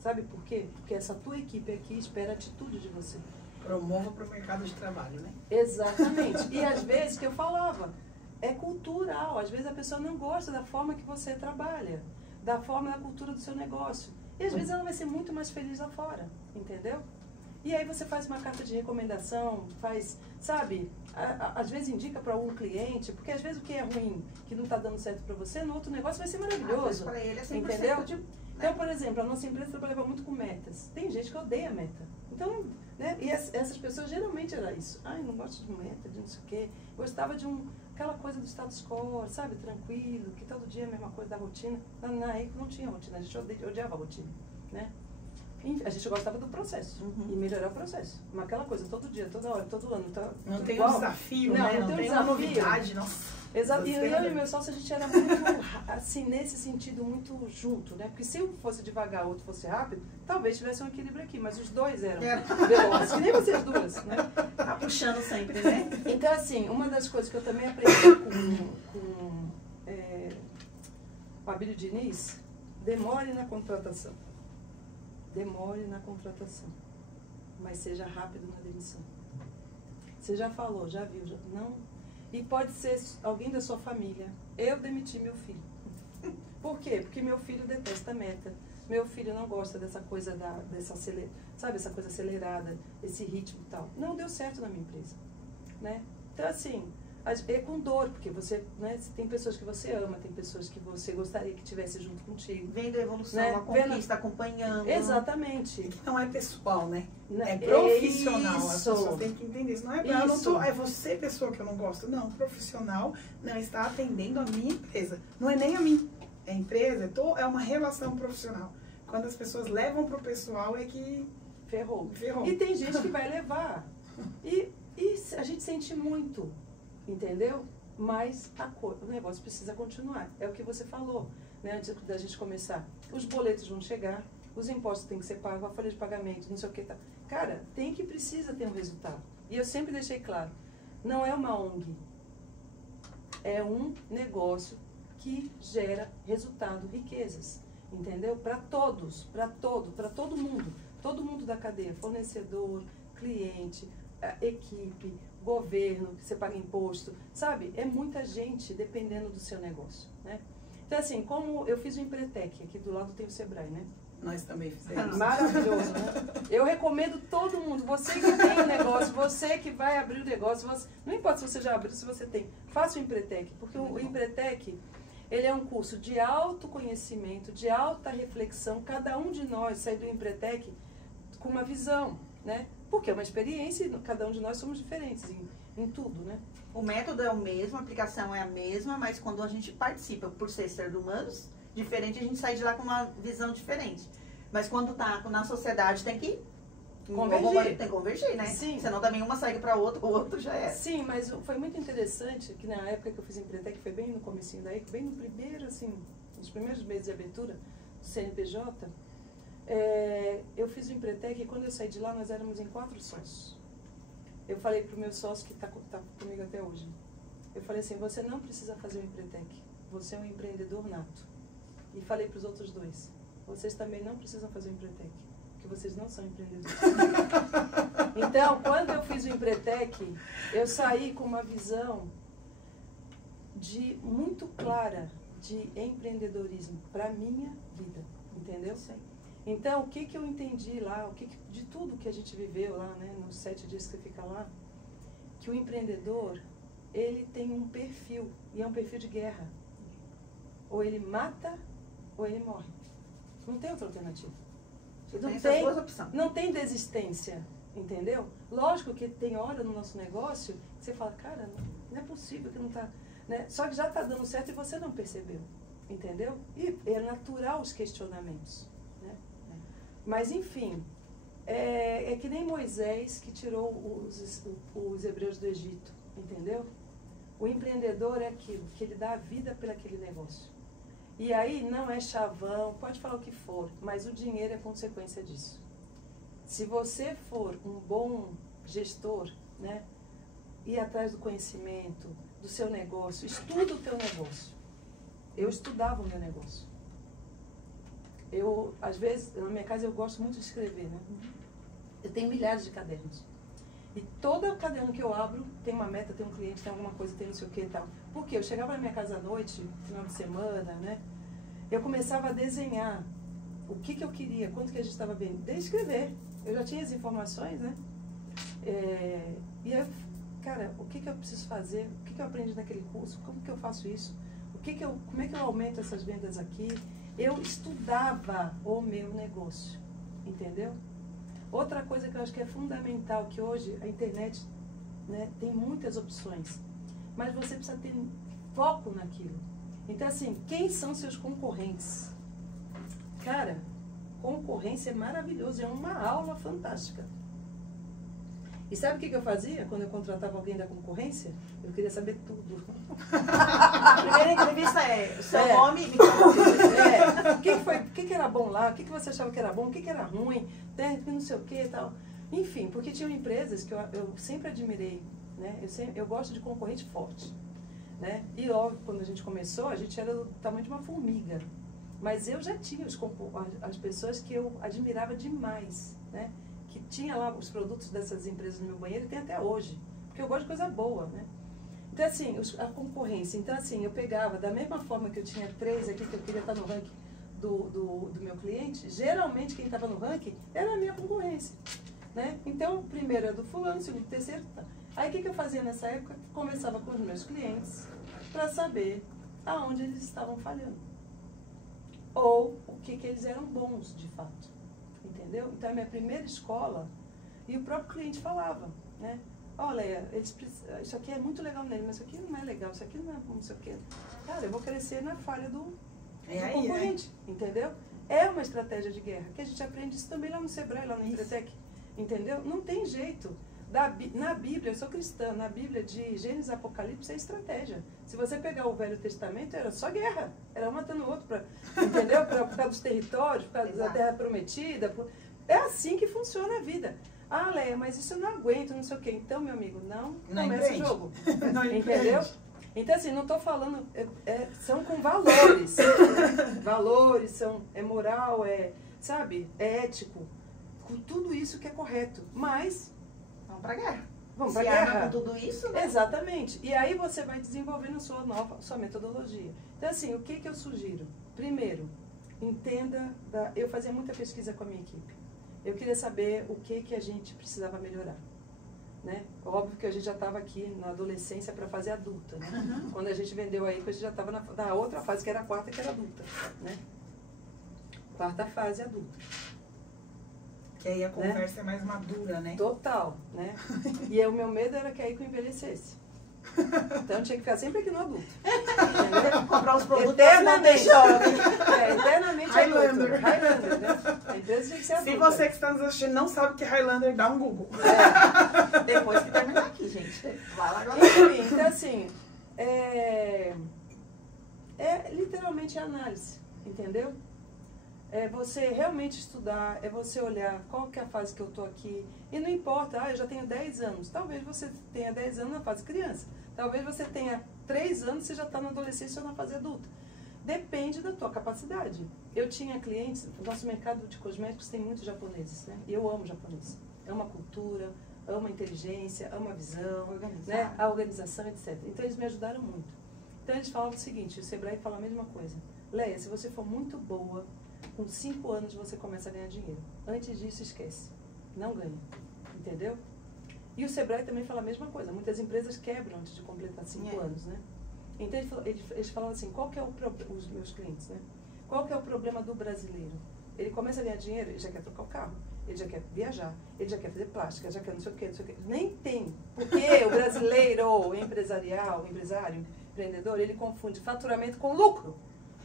Sabe por quê? Porque essa tua equipe aqui espera atitude de você. Promova para o mercado de trabalho, né? Exatamente. E às vezes que eu falava, é cultural. Às vezes a pessoa não gosta da forma que você trabalha, da forma, da cultura do seu negócio. E às vezes ela vai ser muito mais feliz lá fora, entendeu? E aí você faz uma carta de recomendação, faz, sabe, às vezes indica para algum cliente, porque às vezes o que é ruim, que não está dando certo para você, no outro negócio vai ser maravilhoso. Para ele é 100% entendeu? de, né? Então, por exemplo, a nossa empresa trabalhava muito com metas. Tem gente que odeia meta. Então, né, e essas pessoas geralmente era isso. Ai, não gosto de meta, de não sei o quê. Gostava de aquela coisa do status quo, sabe, tranquilo, que todo dia é a mesma coisa da rotina. Na EICO não tinha rotina, a gente odiava a rotina, né? A gente gostava do processo e melhorar o processo. Mas aquela coisa, todo dia, toda hora, todo ano. Não tem igual. Um desafio, não, né? Não tem uma desafio. novidade, nossa. Exato. E eu e meu sócio, a gente era muito, assim, nesse sentido, muito junto, né? Porque se um fosse devagar, o outro fosse rápido, talvez tivesse um equilíbrio aqui. Mas os dois eram velozes, que nem vocês duas, né? Tá puxando sempre, né? Então, assim, uma das coisas que eu também aprendi com o Abílio Diniz, demore na contratação. Demore na contratação, mas seja rápido na demissão. Você já falou, já viu, não. E pode ser alguém da sua família. Eu demiti meu filho. Por quê? Porque meu filho detesta meta. Meu filho não gosta dessa coisa sabe, essa coisa acelerada, esse ritmo e tal. Não deu certo na minha empresa, né? Então, assim, é com dor, porque você, né, tem pessoas que você ama, tem pessoas que você gostaria que estivesse junto contigo. Vendo a evolução, né? a conquista, acompanhando. Exatamente. Não é pessoal, né? Né? É profissional. Isso. As pessoas têm que entender isso. Não é, é você, pessoa que eu não gosto. Não, profissional não está atendendo a minha empresa. Não é nem a mim. É a empresa, é uma relação profissional. Quando as pessoas levam para o pessoal é que ferrou. Ferrou. E tem gente que vai levar. E E a gente sente muito, entendeu? Mas o negócio precisa continuar. É o que você falou, né? Antes da gente começar. Os boletos vão chegar, os impostos têm que ser pagos, a folha de pagamento, não sei o que. Tá. Cara, precisa ter um resultado. E eu sempre deixei claro, não é uma ONG. É um negócio que gera resultado, riquezas. Entendeu? Para todos, para todo mundo. Todo mundo da cadeia, fornecedor, cliente, equipe, governo, que você paga imposto, sabe? É muita gente dependendo do seu negócio, né? Então, assim, como eu fiz o Empretec, aqui do lado tem o Sebrae, né? Nós também fizemos. Maravilhoso, né? Eu recomendo todo mundo, você que tem um negócio, você que vai abrir o negócio, não importa se você já abriu, se você tem, faça o Empretec, porque o Empretec, ele é um curso de autoconhecimento, de alta reflexão, cada um de nós sai do Empretec com uma visão, né? Porque é uma experiência e cada um de nós somos diferentes em tudo, né? O método é o mesmo, a aplicação é a mesma, mas quando a gente participa, por ser humanos, diferente, a gente sai de lá com uma visão diferente. Mas quando tá na sociedade, tem que convergir. Tem que convergir, né? Sim. Senão também uma segue para outra, o outro já é. Sim, mas foi muito interessante que na época que eu fiz Empretec, foi bem no comecinho daí, bem no primeiro, assim, nos primeiros meses de abertura do CNPJ, eu fiz o Empretec e quando eu saí de lá, nós éramos em 4 sócios. Eu falei pro meu sócio que tá comigo até hoje, eu falei assim, você não precisa fazer o Empretec, você é um empreendedor nato. E falei pros outros 2, vocês também não precisam fazer o Empretec, porque vocês não são empreendedores. Então, quando eu fiz o Empretec, eu saí com uma visão muito clara de empreendedorismo para minha vida, entendeu? Sim. Então, o que eu entendi lá, de tudo que a gente viveu lá, né, nos 7 dias que você fica lá, que o empreendedor, ele tem um perfil, e é um perfil de guerra. Ou ele mata, ou ele morre. Não tem outra alternativa. Não tem desistência, entendeu? Lógico que tem hora no nosso negócio que você fala, cara, não é possível que não está... Né? Só que já está dando certo e você não percebeu, entendeu? E é natural os questionamentos. Mas, enfim, é que nem Moisés que tirou os hebreus do Egito, entendeu? O empreendedor é aquilo, que ele dá a vida por aquele negócio. E aí não é chavão, pode falar o que for, mas o dinheiro é consequência disso. Se você for um bom gestor, né, ir atrás do conhecimento, do seu negócio, estuda o teu negócio. Eu estudava o meu negócio. Às vezes, na minha casa eu gosto muito de escrever, né? Eu tenho milhares de cadernos. E todo caderno que eu abro tem uma meta, tem um cliente, tem alguma coisa, tem não sei o que e tal. Porque eu chegava na minha casa à noite, final de semana, né? Eu começava a desenhar o que eu queria, quanto que a gente estava vendo. Desde escrever. Eu já tinha as informações, né? E aí, cara, o que eu preciso fazer? O que eu aprendi naquele curso? Como que eu faço isso? Como é que eu aumento essas vendas aqui? Eu estudava o meu negócio, entendeu? Outra coisa que eu acho que é fundamental, que hoje a internet, né, tem muitas opções, mas você precisa ter foco naquilo. Então, assim, quem são seus concorrentes? Cara, concorrência é maravilhoso, é uma aula fantástica. E sabe o que eu fazia quando eu contratava alguém da concorrência? Eu queria saber tudo. A primeira entrevista é o seu nome, me conta. O que era bom lá, o que você achava que era bom, o que era ruim, né, não sei o que e tal. Enfim, porque tinham empresas que eu sempre admirei, né? Eu gosto de concorrente forte, né? E óbvio, quando a gente começou, a gente era do tamanho de uma formiga. Mas eu já tinha as pessoas que eu admirava demais, né? Que tinha lá os produtos dessas empresas no meu banheiro e tem até hoje. Porque eu gosto de coisa boa, né? Então, assim, a concorrência. Então, assim, eu pegava, da mesma forma que eu tinha 3 aqui, que eu queria estar no ranking do meu cliente, geralmente quem estava no ranking era a minha concorrência, né? Então, primeiro era do fulano, segundo, terceiro, tá. Aí, o que eu fazia nessa época? Conversava com os meus clientes para saber aonde eles estavam falhando. Ou o que eles eram bons, de fato. Entendeu? Então, a minha primeira escola, e o próprio cliente falava, né? Olha, isso aqui é muito legal nele, mas isso aqui não é legal, isso aqui não é não sei o quê. Cara, eu vou crescer na falha do concorrente, entendeu? É uma estratégia de guerra, que a gente aprende isso também lá no Sebrae, lá no Empretec, entendeu? Não tem jeito. Na Bíblia, eu sou cristã, na Bíblia de Gênesis e Apocalipse é estratégia. Se você pegar o Velho Testamento, era só guerra. Era um matando o outro, entendeu? Por causa dos territórios, por causa da terra prometida. É assim que funciona a vida. Ah, Leia, mas isso eu não aguento, não sei o quê. Então, meu amigo, não começa o jogo. Não entendeu? Então, assim, não estou falando... são com valores. Valores, é moral, sabe? É ético. Com tudo isso que é correto. Mas... Vamos pra guerra. Vamos pra Se guerra. arma com tudo isso, né? Exatamente. E aí você vai desenvolvendo sua metodologia. Então, assim, o que eu sugiro? Primeiro, entenda... Eu fazia muita pesquisa com a minha equipe. Eu queria saber o que a gente precisava melhorar. Né? Óbvio que a gente já estava aqui na adolescência para a fase adulta. Né? Uhum. Quando a gente vendeu aí, a gente já estava na outra fase, que era a quarta, que era adulta. Né? Quarta fase adulta. Que aí a conversa é mais madura, né? Total. Né? E o meu medo era que a Eiko envelhecesse. Então tinha que ficar sempre aqui no adulto. Entendeu? Comprar os produtos eternamente. jovem. Eternamente Highlander. adulto. Highlander, né? A empresa tinha que ser adulta. Se você que está nos assistindo não sabe o que é Highlander, dá um Google. Depois que terminar aqui, gente. Vai lá agora. Enfim, então assim, literalmente análise, entendeu? É você realmente estudar, é você olhar qual que é a fase que eu estou aqui. E não importa, eu já tenho 10 anos. Talvez você tenha 10 anos na fase criança. Talvez você tenha 3 anos e você já está na adolescência ou na fase adulta. Depende da tua capacidade. Eu tinha clientes, o nosso mercado de cosméticos tem muitos japoneses, né? E eu amo japonês. Amo a cultura, amo a inteligência, amo a visão, né? A organização, etc. Então eles me ajudaram muito. Então eles falavam o seguinte, o Sebrae fala a mesma coisa. Leia, se você for muito boa, com 5 anos você começa a ganhar dinheiro. Antes disso, esquece. Não ganha. Entendeu? E o Sebrae também fala a mesma coisa. Muitas empresas quebram antes de completar 5 anos, né? Então eles falavam assim, qual que é os meus clientes, né? Qual que é o problema do brasileiro? Ele começa a ganhar dinheiro, ele já quer trocar o carro, ele já quer viajar, ele já quer fazer plástica, já quer não sei o que, não sei o que. Nem tem. Porque o brasileiro, o empresarial, o empresário, empreendedor, ele confunde faturamento com lucro.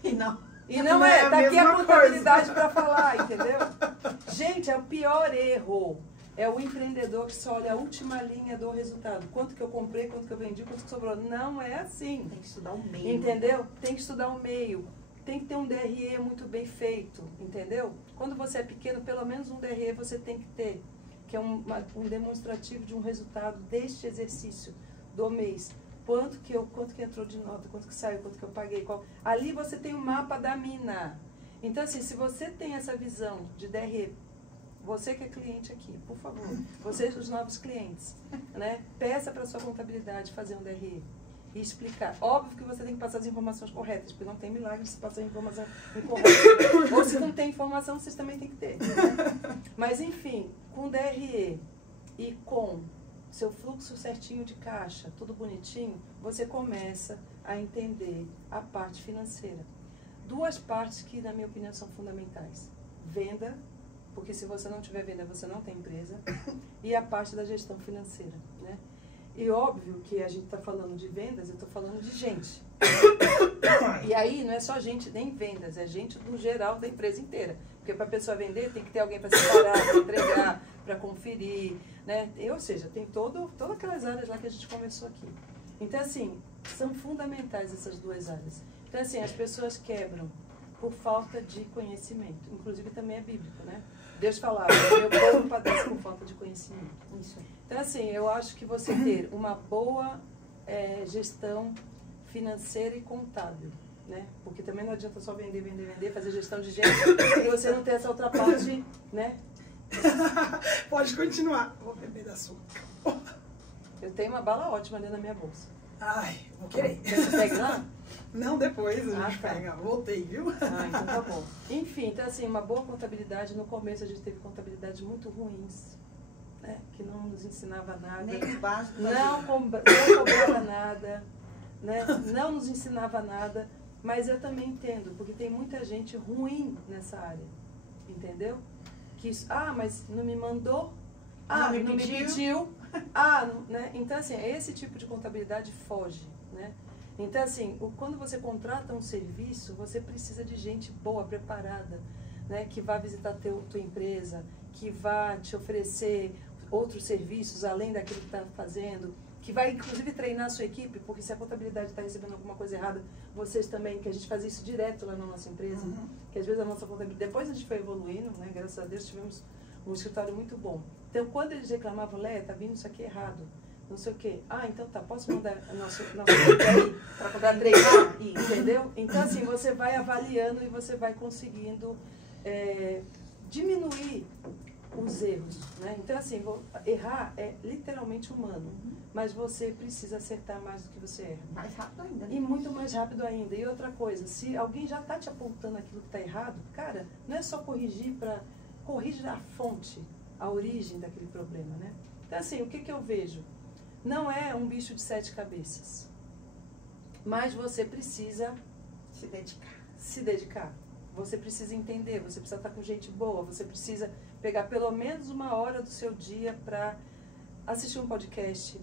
E não. E não é, tá aqui a contabilidade para falar, entendeu? Gente, é o pior erro. É o empreendedor que só olha a última linha do resultado. Quanto que eu comprei, quanto que eu vendi, quanto que sobrou. Não é assim. Tem que estudar o meio. Entendeu? Tem que estudar o meio. Tem que ter um DRE muito bem feito, entendeu? Quando você é pequeno, pelo menos um DRE você tem que ter. Que é um demonstrativo de um resultado deste exercício do mês. Quanto que entrou de nota, quanto que saiu, quanto que eu paguei. Ali você tem o mapa da mina. Então, assim, se você tem essa visão de DRE, você que é cliente aqui, por favor, vocês os novos clientes, né? Peça para sua contabilidade fazer um DRE e explicar. Óbvio que você tem que passar as informações corretas, porque não tem milagre se passar a informação incorreta. Ou se não tem informação, vocês também têm que ter. Né? Mas, enfim, com DRE e com seu fluxo certinho de caixa, tudo bonitinho, você começa a entender a parte financeira. 2 partes que, na minha opinião, são fundamentais. Venda, porque se você não tiver venda, você não tem empresa. E a parte da gestão financeira, né? E óbvio que a gente está falando de vendas, eu estou falando de gente. E aí não é só gente nem vendas, é gente do geral da empresa inteira. Porque para a pessoa vender tem que ter alguém para separar, para entregar, para conferir, né? Ou seja, tem todas aquelas áreas lá que a gente conversou aqui. Então, assim, são fundamentais essas 2 áreas. Então, assim, as pessoas quebram por falta de conhecimento. Inclusive também é bíblico, né? Deus falava, meu povo padece por falta de conhecimento. Isso. Então, assim, eu acho que você ter uma boa gestão financeira e contábil, né? Porque também não adianta só vender, fazer gestão de gente, e você não ter essa outra parte, né? Pode continuar. Vou beber da sua. Eu tenho uma bala ótima dentro da minha bolsa. Ai, vou querer. Você pega lá? Não, depois a gente tá. pega. Voltei, viu? Ah, então tá bom. Enfim, então assim, uma boa contabilidade. No começo a gente teve contabilidades muito ruins, né? Que não nos ensinava nada. Nem o básico. Não cobrava nada, né? Não nos ensinava nada. Mas eu também entendo, porque tem muita gente ruim nessa área, entendeu? Que isso, mas não me mandou, não me pediu, né? Então, assim, esse tipo de contabilidade foge, né? Então, assim, quando você contrata um serviço, você precisa de gente boa, preparada, né? Que vá visitar tua empresa, que vá te oferecer outros serviços além daquilo que está fazendo, que vai inclusive treinar a sua equipe, porque se a contabilidade está recebendo alguma coisa errada, vocês também, que a gente faz isso direto lá na nossa empresa, que às vezes a nossa contabilidade, depois a gente foi evoluindo, né? Graças a Deus tivemos um escritório muito bom. Então, quando eles reclamavam, Leia, tá vindo isso aqui errado, não sei o quê. Ah, então tá, posso mandar a nossa equipe aí para poder treinar? Entendeu? Então, assim, você vai avaliando e você vai conseguindo diminuir os erros, né? Então, assim, errar é literalmente humano, mas você precisa acertar mais do que você erra. Mais rápido ainda. E muito mais rápido ainda. E outra coisa, se alguém já está te apontando aquilo que está errado, cara, não é só corrigir para... Corrige a fonte, a origem daquele problema, né? Então, assim, o que eu vejo? Não é um bicho de 7 cabeças, mas você precisa se dedicar. Você precisa entender, você precisa estar com gente boa, você precisa pegar pelo menos 1 hora do seu dia para assistir um podcast,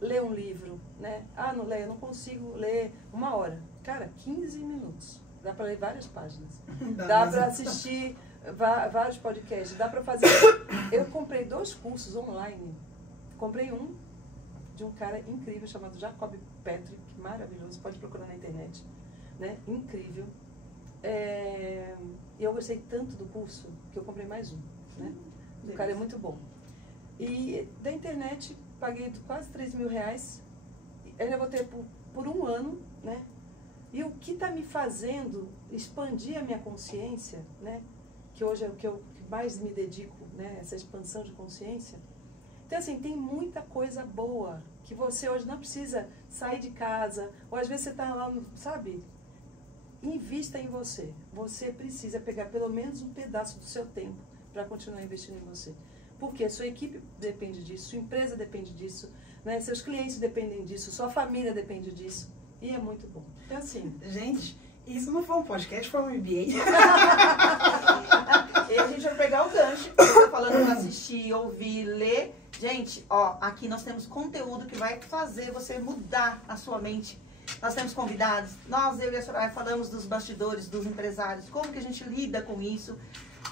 ler um livro, né? Ah, não leio, eu não consigo ler 1 hora. Cara, 15 minutos. Dá para ler várias páginas. Dá para assistir vários podcasts. Dá para fazer... Eu comprei 2 cursos online. Comprei um de um cara incrível chamado Jacob Patrick, maravilhoso, pode procurar na internet, né? Incrível. E eu gostei tanto do curso que eu comprei mais um, né? O cara é muito bom. E da internet, paguei quase 3 mil reais, ainda vou ter por 1 ano, né? E o que está me fazendo expandir a minha consciência, né? Que hoje é o que eu mais me dedico, né? Essa expansão de consciência. Então, assim, tem muita coisa boa que você hoje não precisa sair de casa, ou às vezes você está lá, sabe? Invista em você. Você precisa pegar pelo menos um pedaço do seu tempo para continuar investindo em você. Porque a sua equipe depende disso, sua empresa depende disso, né? Seus clientes dependem disso, sua família depende disso. E é muito bom. Então, assim... Gente, isso não foi um podcast, foi um MBA. E a gente vai pegar o gancho. Eu tô falando pra assistir, ouvir, ler. Gente, ó, aqui nós temos conteúdo que vai fazer você mudar a sua mente. Nós temos convidados. Nós, eu e a Soraya, falamos dos bastidores, dos empresários, como que a gente lida com isso.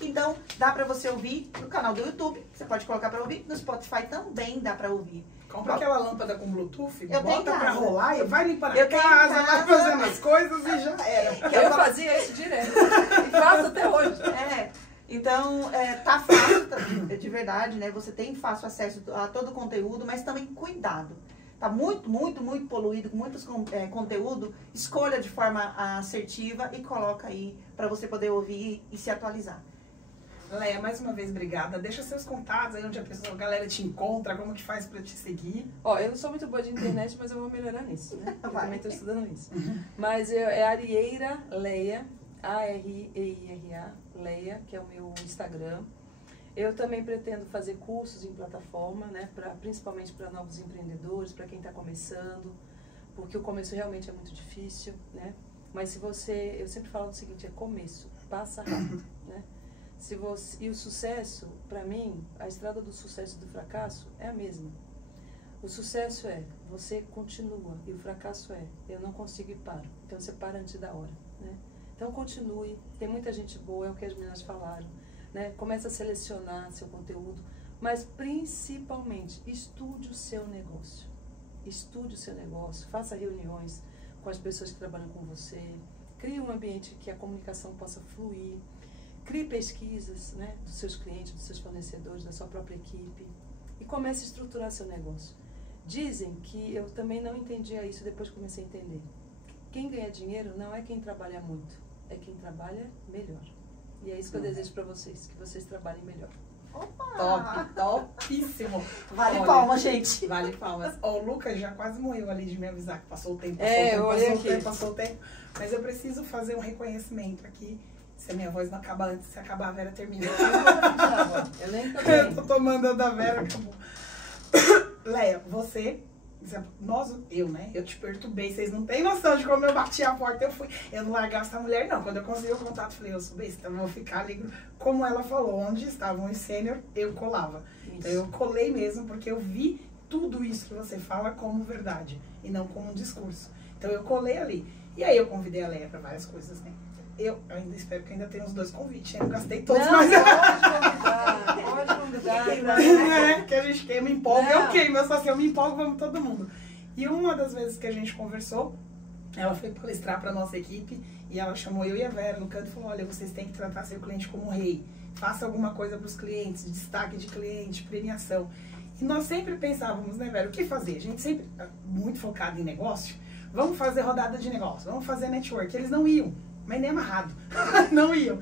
Então, dá pra você ouvir no canal do YouTube. Você pode colocar pra ouvir. No Spotify também dá pra ouvir. Compra aquela lâmpada com Bluetooth, eu bota pra rolar e vai limpar a eu casa, vai fazendo as coisas e já era. Eu fazia isso direto. E faço até hoje. Então, tá fácil, de verdade, né? Você tem fácil acesso a todo o conteúdo, mas também cuidado. Tá muito, muito, muito poluído, com muitos conteúdo. Escolha de forma assertiva e coloca aí pra você poder ouvir e se atualizar. Leia, mais uma vez, obrigada. Deixa seus contatos aí onde a galera te encontra, como que faz pra te seguir. Ó, eu não sou muito boa de internet, mas eu vou melhorar nisso, né? Eu também tô estudando isso. Mas é Arieira Leia, A-R-E-I-R-A, Leia, que é o meu Instagram. Eu também pretendo fazer cursos em plataforma, né? Principalmente para novos empreendedores, para quem está começando, porque o começo realmente é muito difícil, né? Mas se você, eu sempre falo o seguinte, é começo, passa rápido, né? E o sucesso, para mim, a estrada do sucesso e do fracasso é a mesma. O sucesso é, você continua, e o fracasso é, eu não consigo e paro. Então você para antes da hora, né? Então continue, tem muita gente boa, é o que as meninas falaram, né? Comece a selecionar seu conteúdo, mas principalmente estude o seu negócio. Estude o seu negócio, faça reuniões com as pessoas que trabalham com você, crie um ambiente que a comunicação possa fluir. Crie pesquisas, né, dos seus clientes, dos seus fornecedores, da sua própria equipe e comece a estruturar seu negócio. Dizem que eu também não entendia isso depois que comecei a entender. Quem ganha dinheiro não é quem trabalha muito, é quem trabalha melhor. E é isso que eu desejo para vocês, que vocês trabalhem melhor. Opa! Topíssimo! Vale palmas, gente! Vale palmas. Ó, o Lucas já quase morreu ali de me avisar que passou o tempo, passou o tempo. Mas eu preciso fazer um reconhecimento aqui. Se a minha voz não acabar antes, se acabar a Vera termina. Eu tô tomando a da Vera, acabou. Leia, você, eu te perturbei, vocês não têm noção de como eu bati a porta, eu não largava essa mulher não, quando eu consegui o contato, falei, eu sou besta, eu vou ficar ali, como ela falou, onde estavam os sênior, eu colava. Isso. Então eu colei mesmo, porque eu vi tudo isso que você fala como verdade, e não como um discurso. Então eu colei ali, e aí eu convidei a Leia para várias coisas, né? Eu ainda espero que ainda tenha os 2 convites. Eu não gastei todos, não, mas... Pode convidar. queimando, né? Que a gente queima, empolga, Não. eu queimo, eu sou assim, eu me empolgo, vamos todo mundo. E uma das vezes que a gente conversou, ela foi palestrar para nossa equipe e ela chamou eu e a Vera no canto e falou, olha, vocês têm que tratar seu cliente como rei. Faça alguma coisa para os clientes, destaque de cliente, premiação. E nós sempre pensávamos, né, Vera, o que fazer? A gente sempre, muito focado em negócio, vamos fazer rodada de negócio, vamos fazer network. Eles não iam, mas nem amarrado, não iam.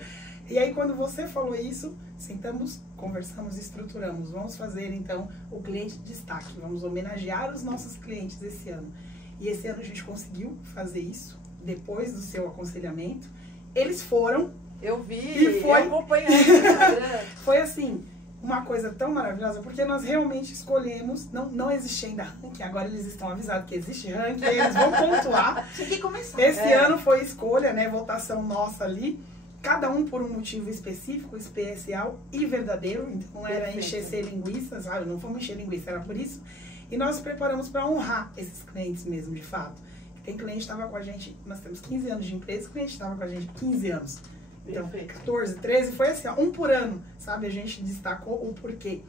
E aí quando você falou isso, sentamos, conversamos, estruturamos. Vamos fazer então o cliente de destaque, vamos homenagear os nossos clientes esse ano. E esse ano a gente conseguiu fazer isso, depois do seu aconselhamento. Eles foram. Eu vi, E foi- eu acompanhando no Instagram. Foi assim, uma coisa tão maravilhosa, porque nós realmente escolhemos, não existia ainda ranking, agora eles estão avisados que existe ranking, aí eles vão pontuar. Tinha que começar. Esse ano foi escolha, né, votação nossa ali, cada um por um motivo específico, especial e verdadeiro, então não era Perfeito. encher linguiça, sabe, não fomos encher linguiça, era por isso. E nós preparamos para honrar esses clientes mesmo, de fato. Tem cliente que estava com a gente, nós temos 15 anos de empresa, cliente estava com a gente 15 anos. Então, Perfeito. 14, 13, foi assim, ó, um por ano, sabe? A gente destacou o porquê.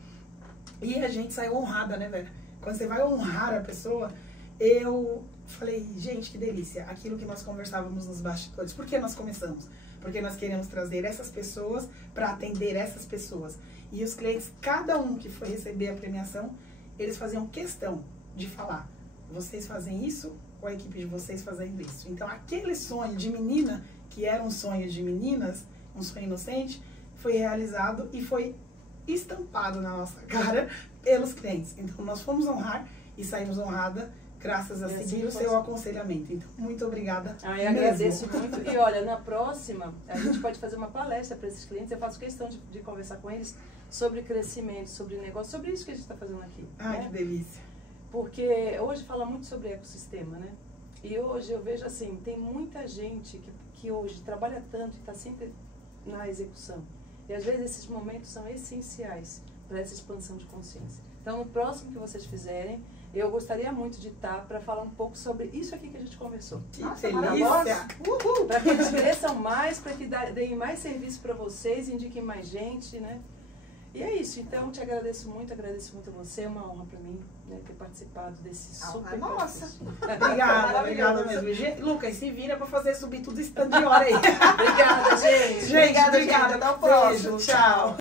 E a gente saiu honrada, né, velho? Quando você vai honrar a pessoa, eu falei, gente, que delícia. Aquilo que nós conversávamos nos bastidores. Por que nós começamos? Porque nós queremos trazer essas pessoas para atender essas pessoas. E os clientes, cada um que foi receber a premiação, eles faziam questão de falar, vocês fazem isso ou a equipe de vocês fazendo isso? Então, aquele sonho de menina, que era um sonho de meninas, um sonho inocente, foi realizado e foi estampado na nossa cara pelos clientes. Então, nós fomos honrar e saímos honrada graças a E assim seguir o foi. seu aconselhamento. Então, muito obrigada. Ah, eu agradeço muito. E olha, na próxima, a gente pode fazer uma palestra para esses clientes. Eu faço questão de conversar com eles sobre crescimento, sobre negócio, sobre isso que a gente está fazendo aqui. Ai, né? que delícia. Porque hoje fala muito sobre ecossistema, né? E hoje eu vejo assim, tem muita gente que hoje trabalha tanto e está sempre na execução. E às vezes esses momentos são essenciais para essa expansão de consciência. Então, no próximo que vocês fizerem, eu gostaria muito de estar para falar um pouco sobre isso aqui que a gente conversou. Que Nossa, delícia. Uhul! Para que eles cresçam mais, para que deem mais serviço para vocês, indiquem mais gente, né? E é isso, então te agradeço muito a você, é uma honra para mim, né, ter participado desse super Nossa. podcast. Obrigada, obrigada mesmo. Lucas, se vira para fazer subir tudo esse tanto de hora aí. Obrigada, gente. Gente, Obrigada, obrigada. gente. Até o próximo. Beijo, tchau.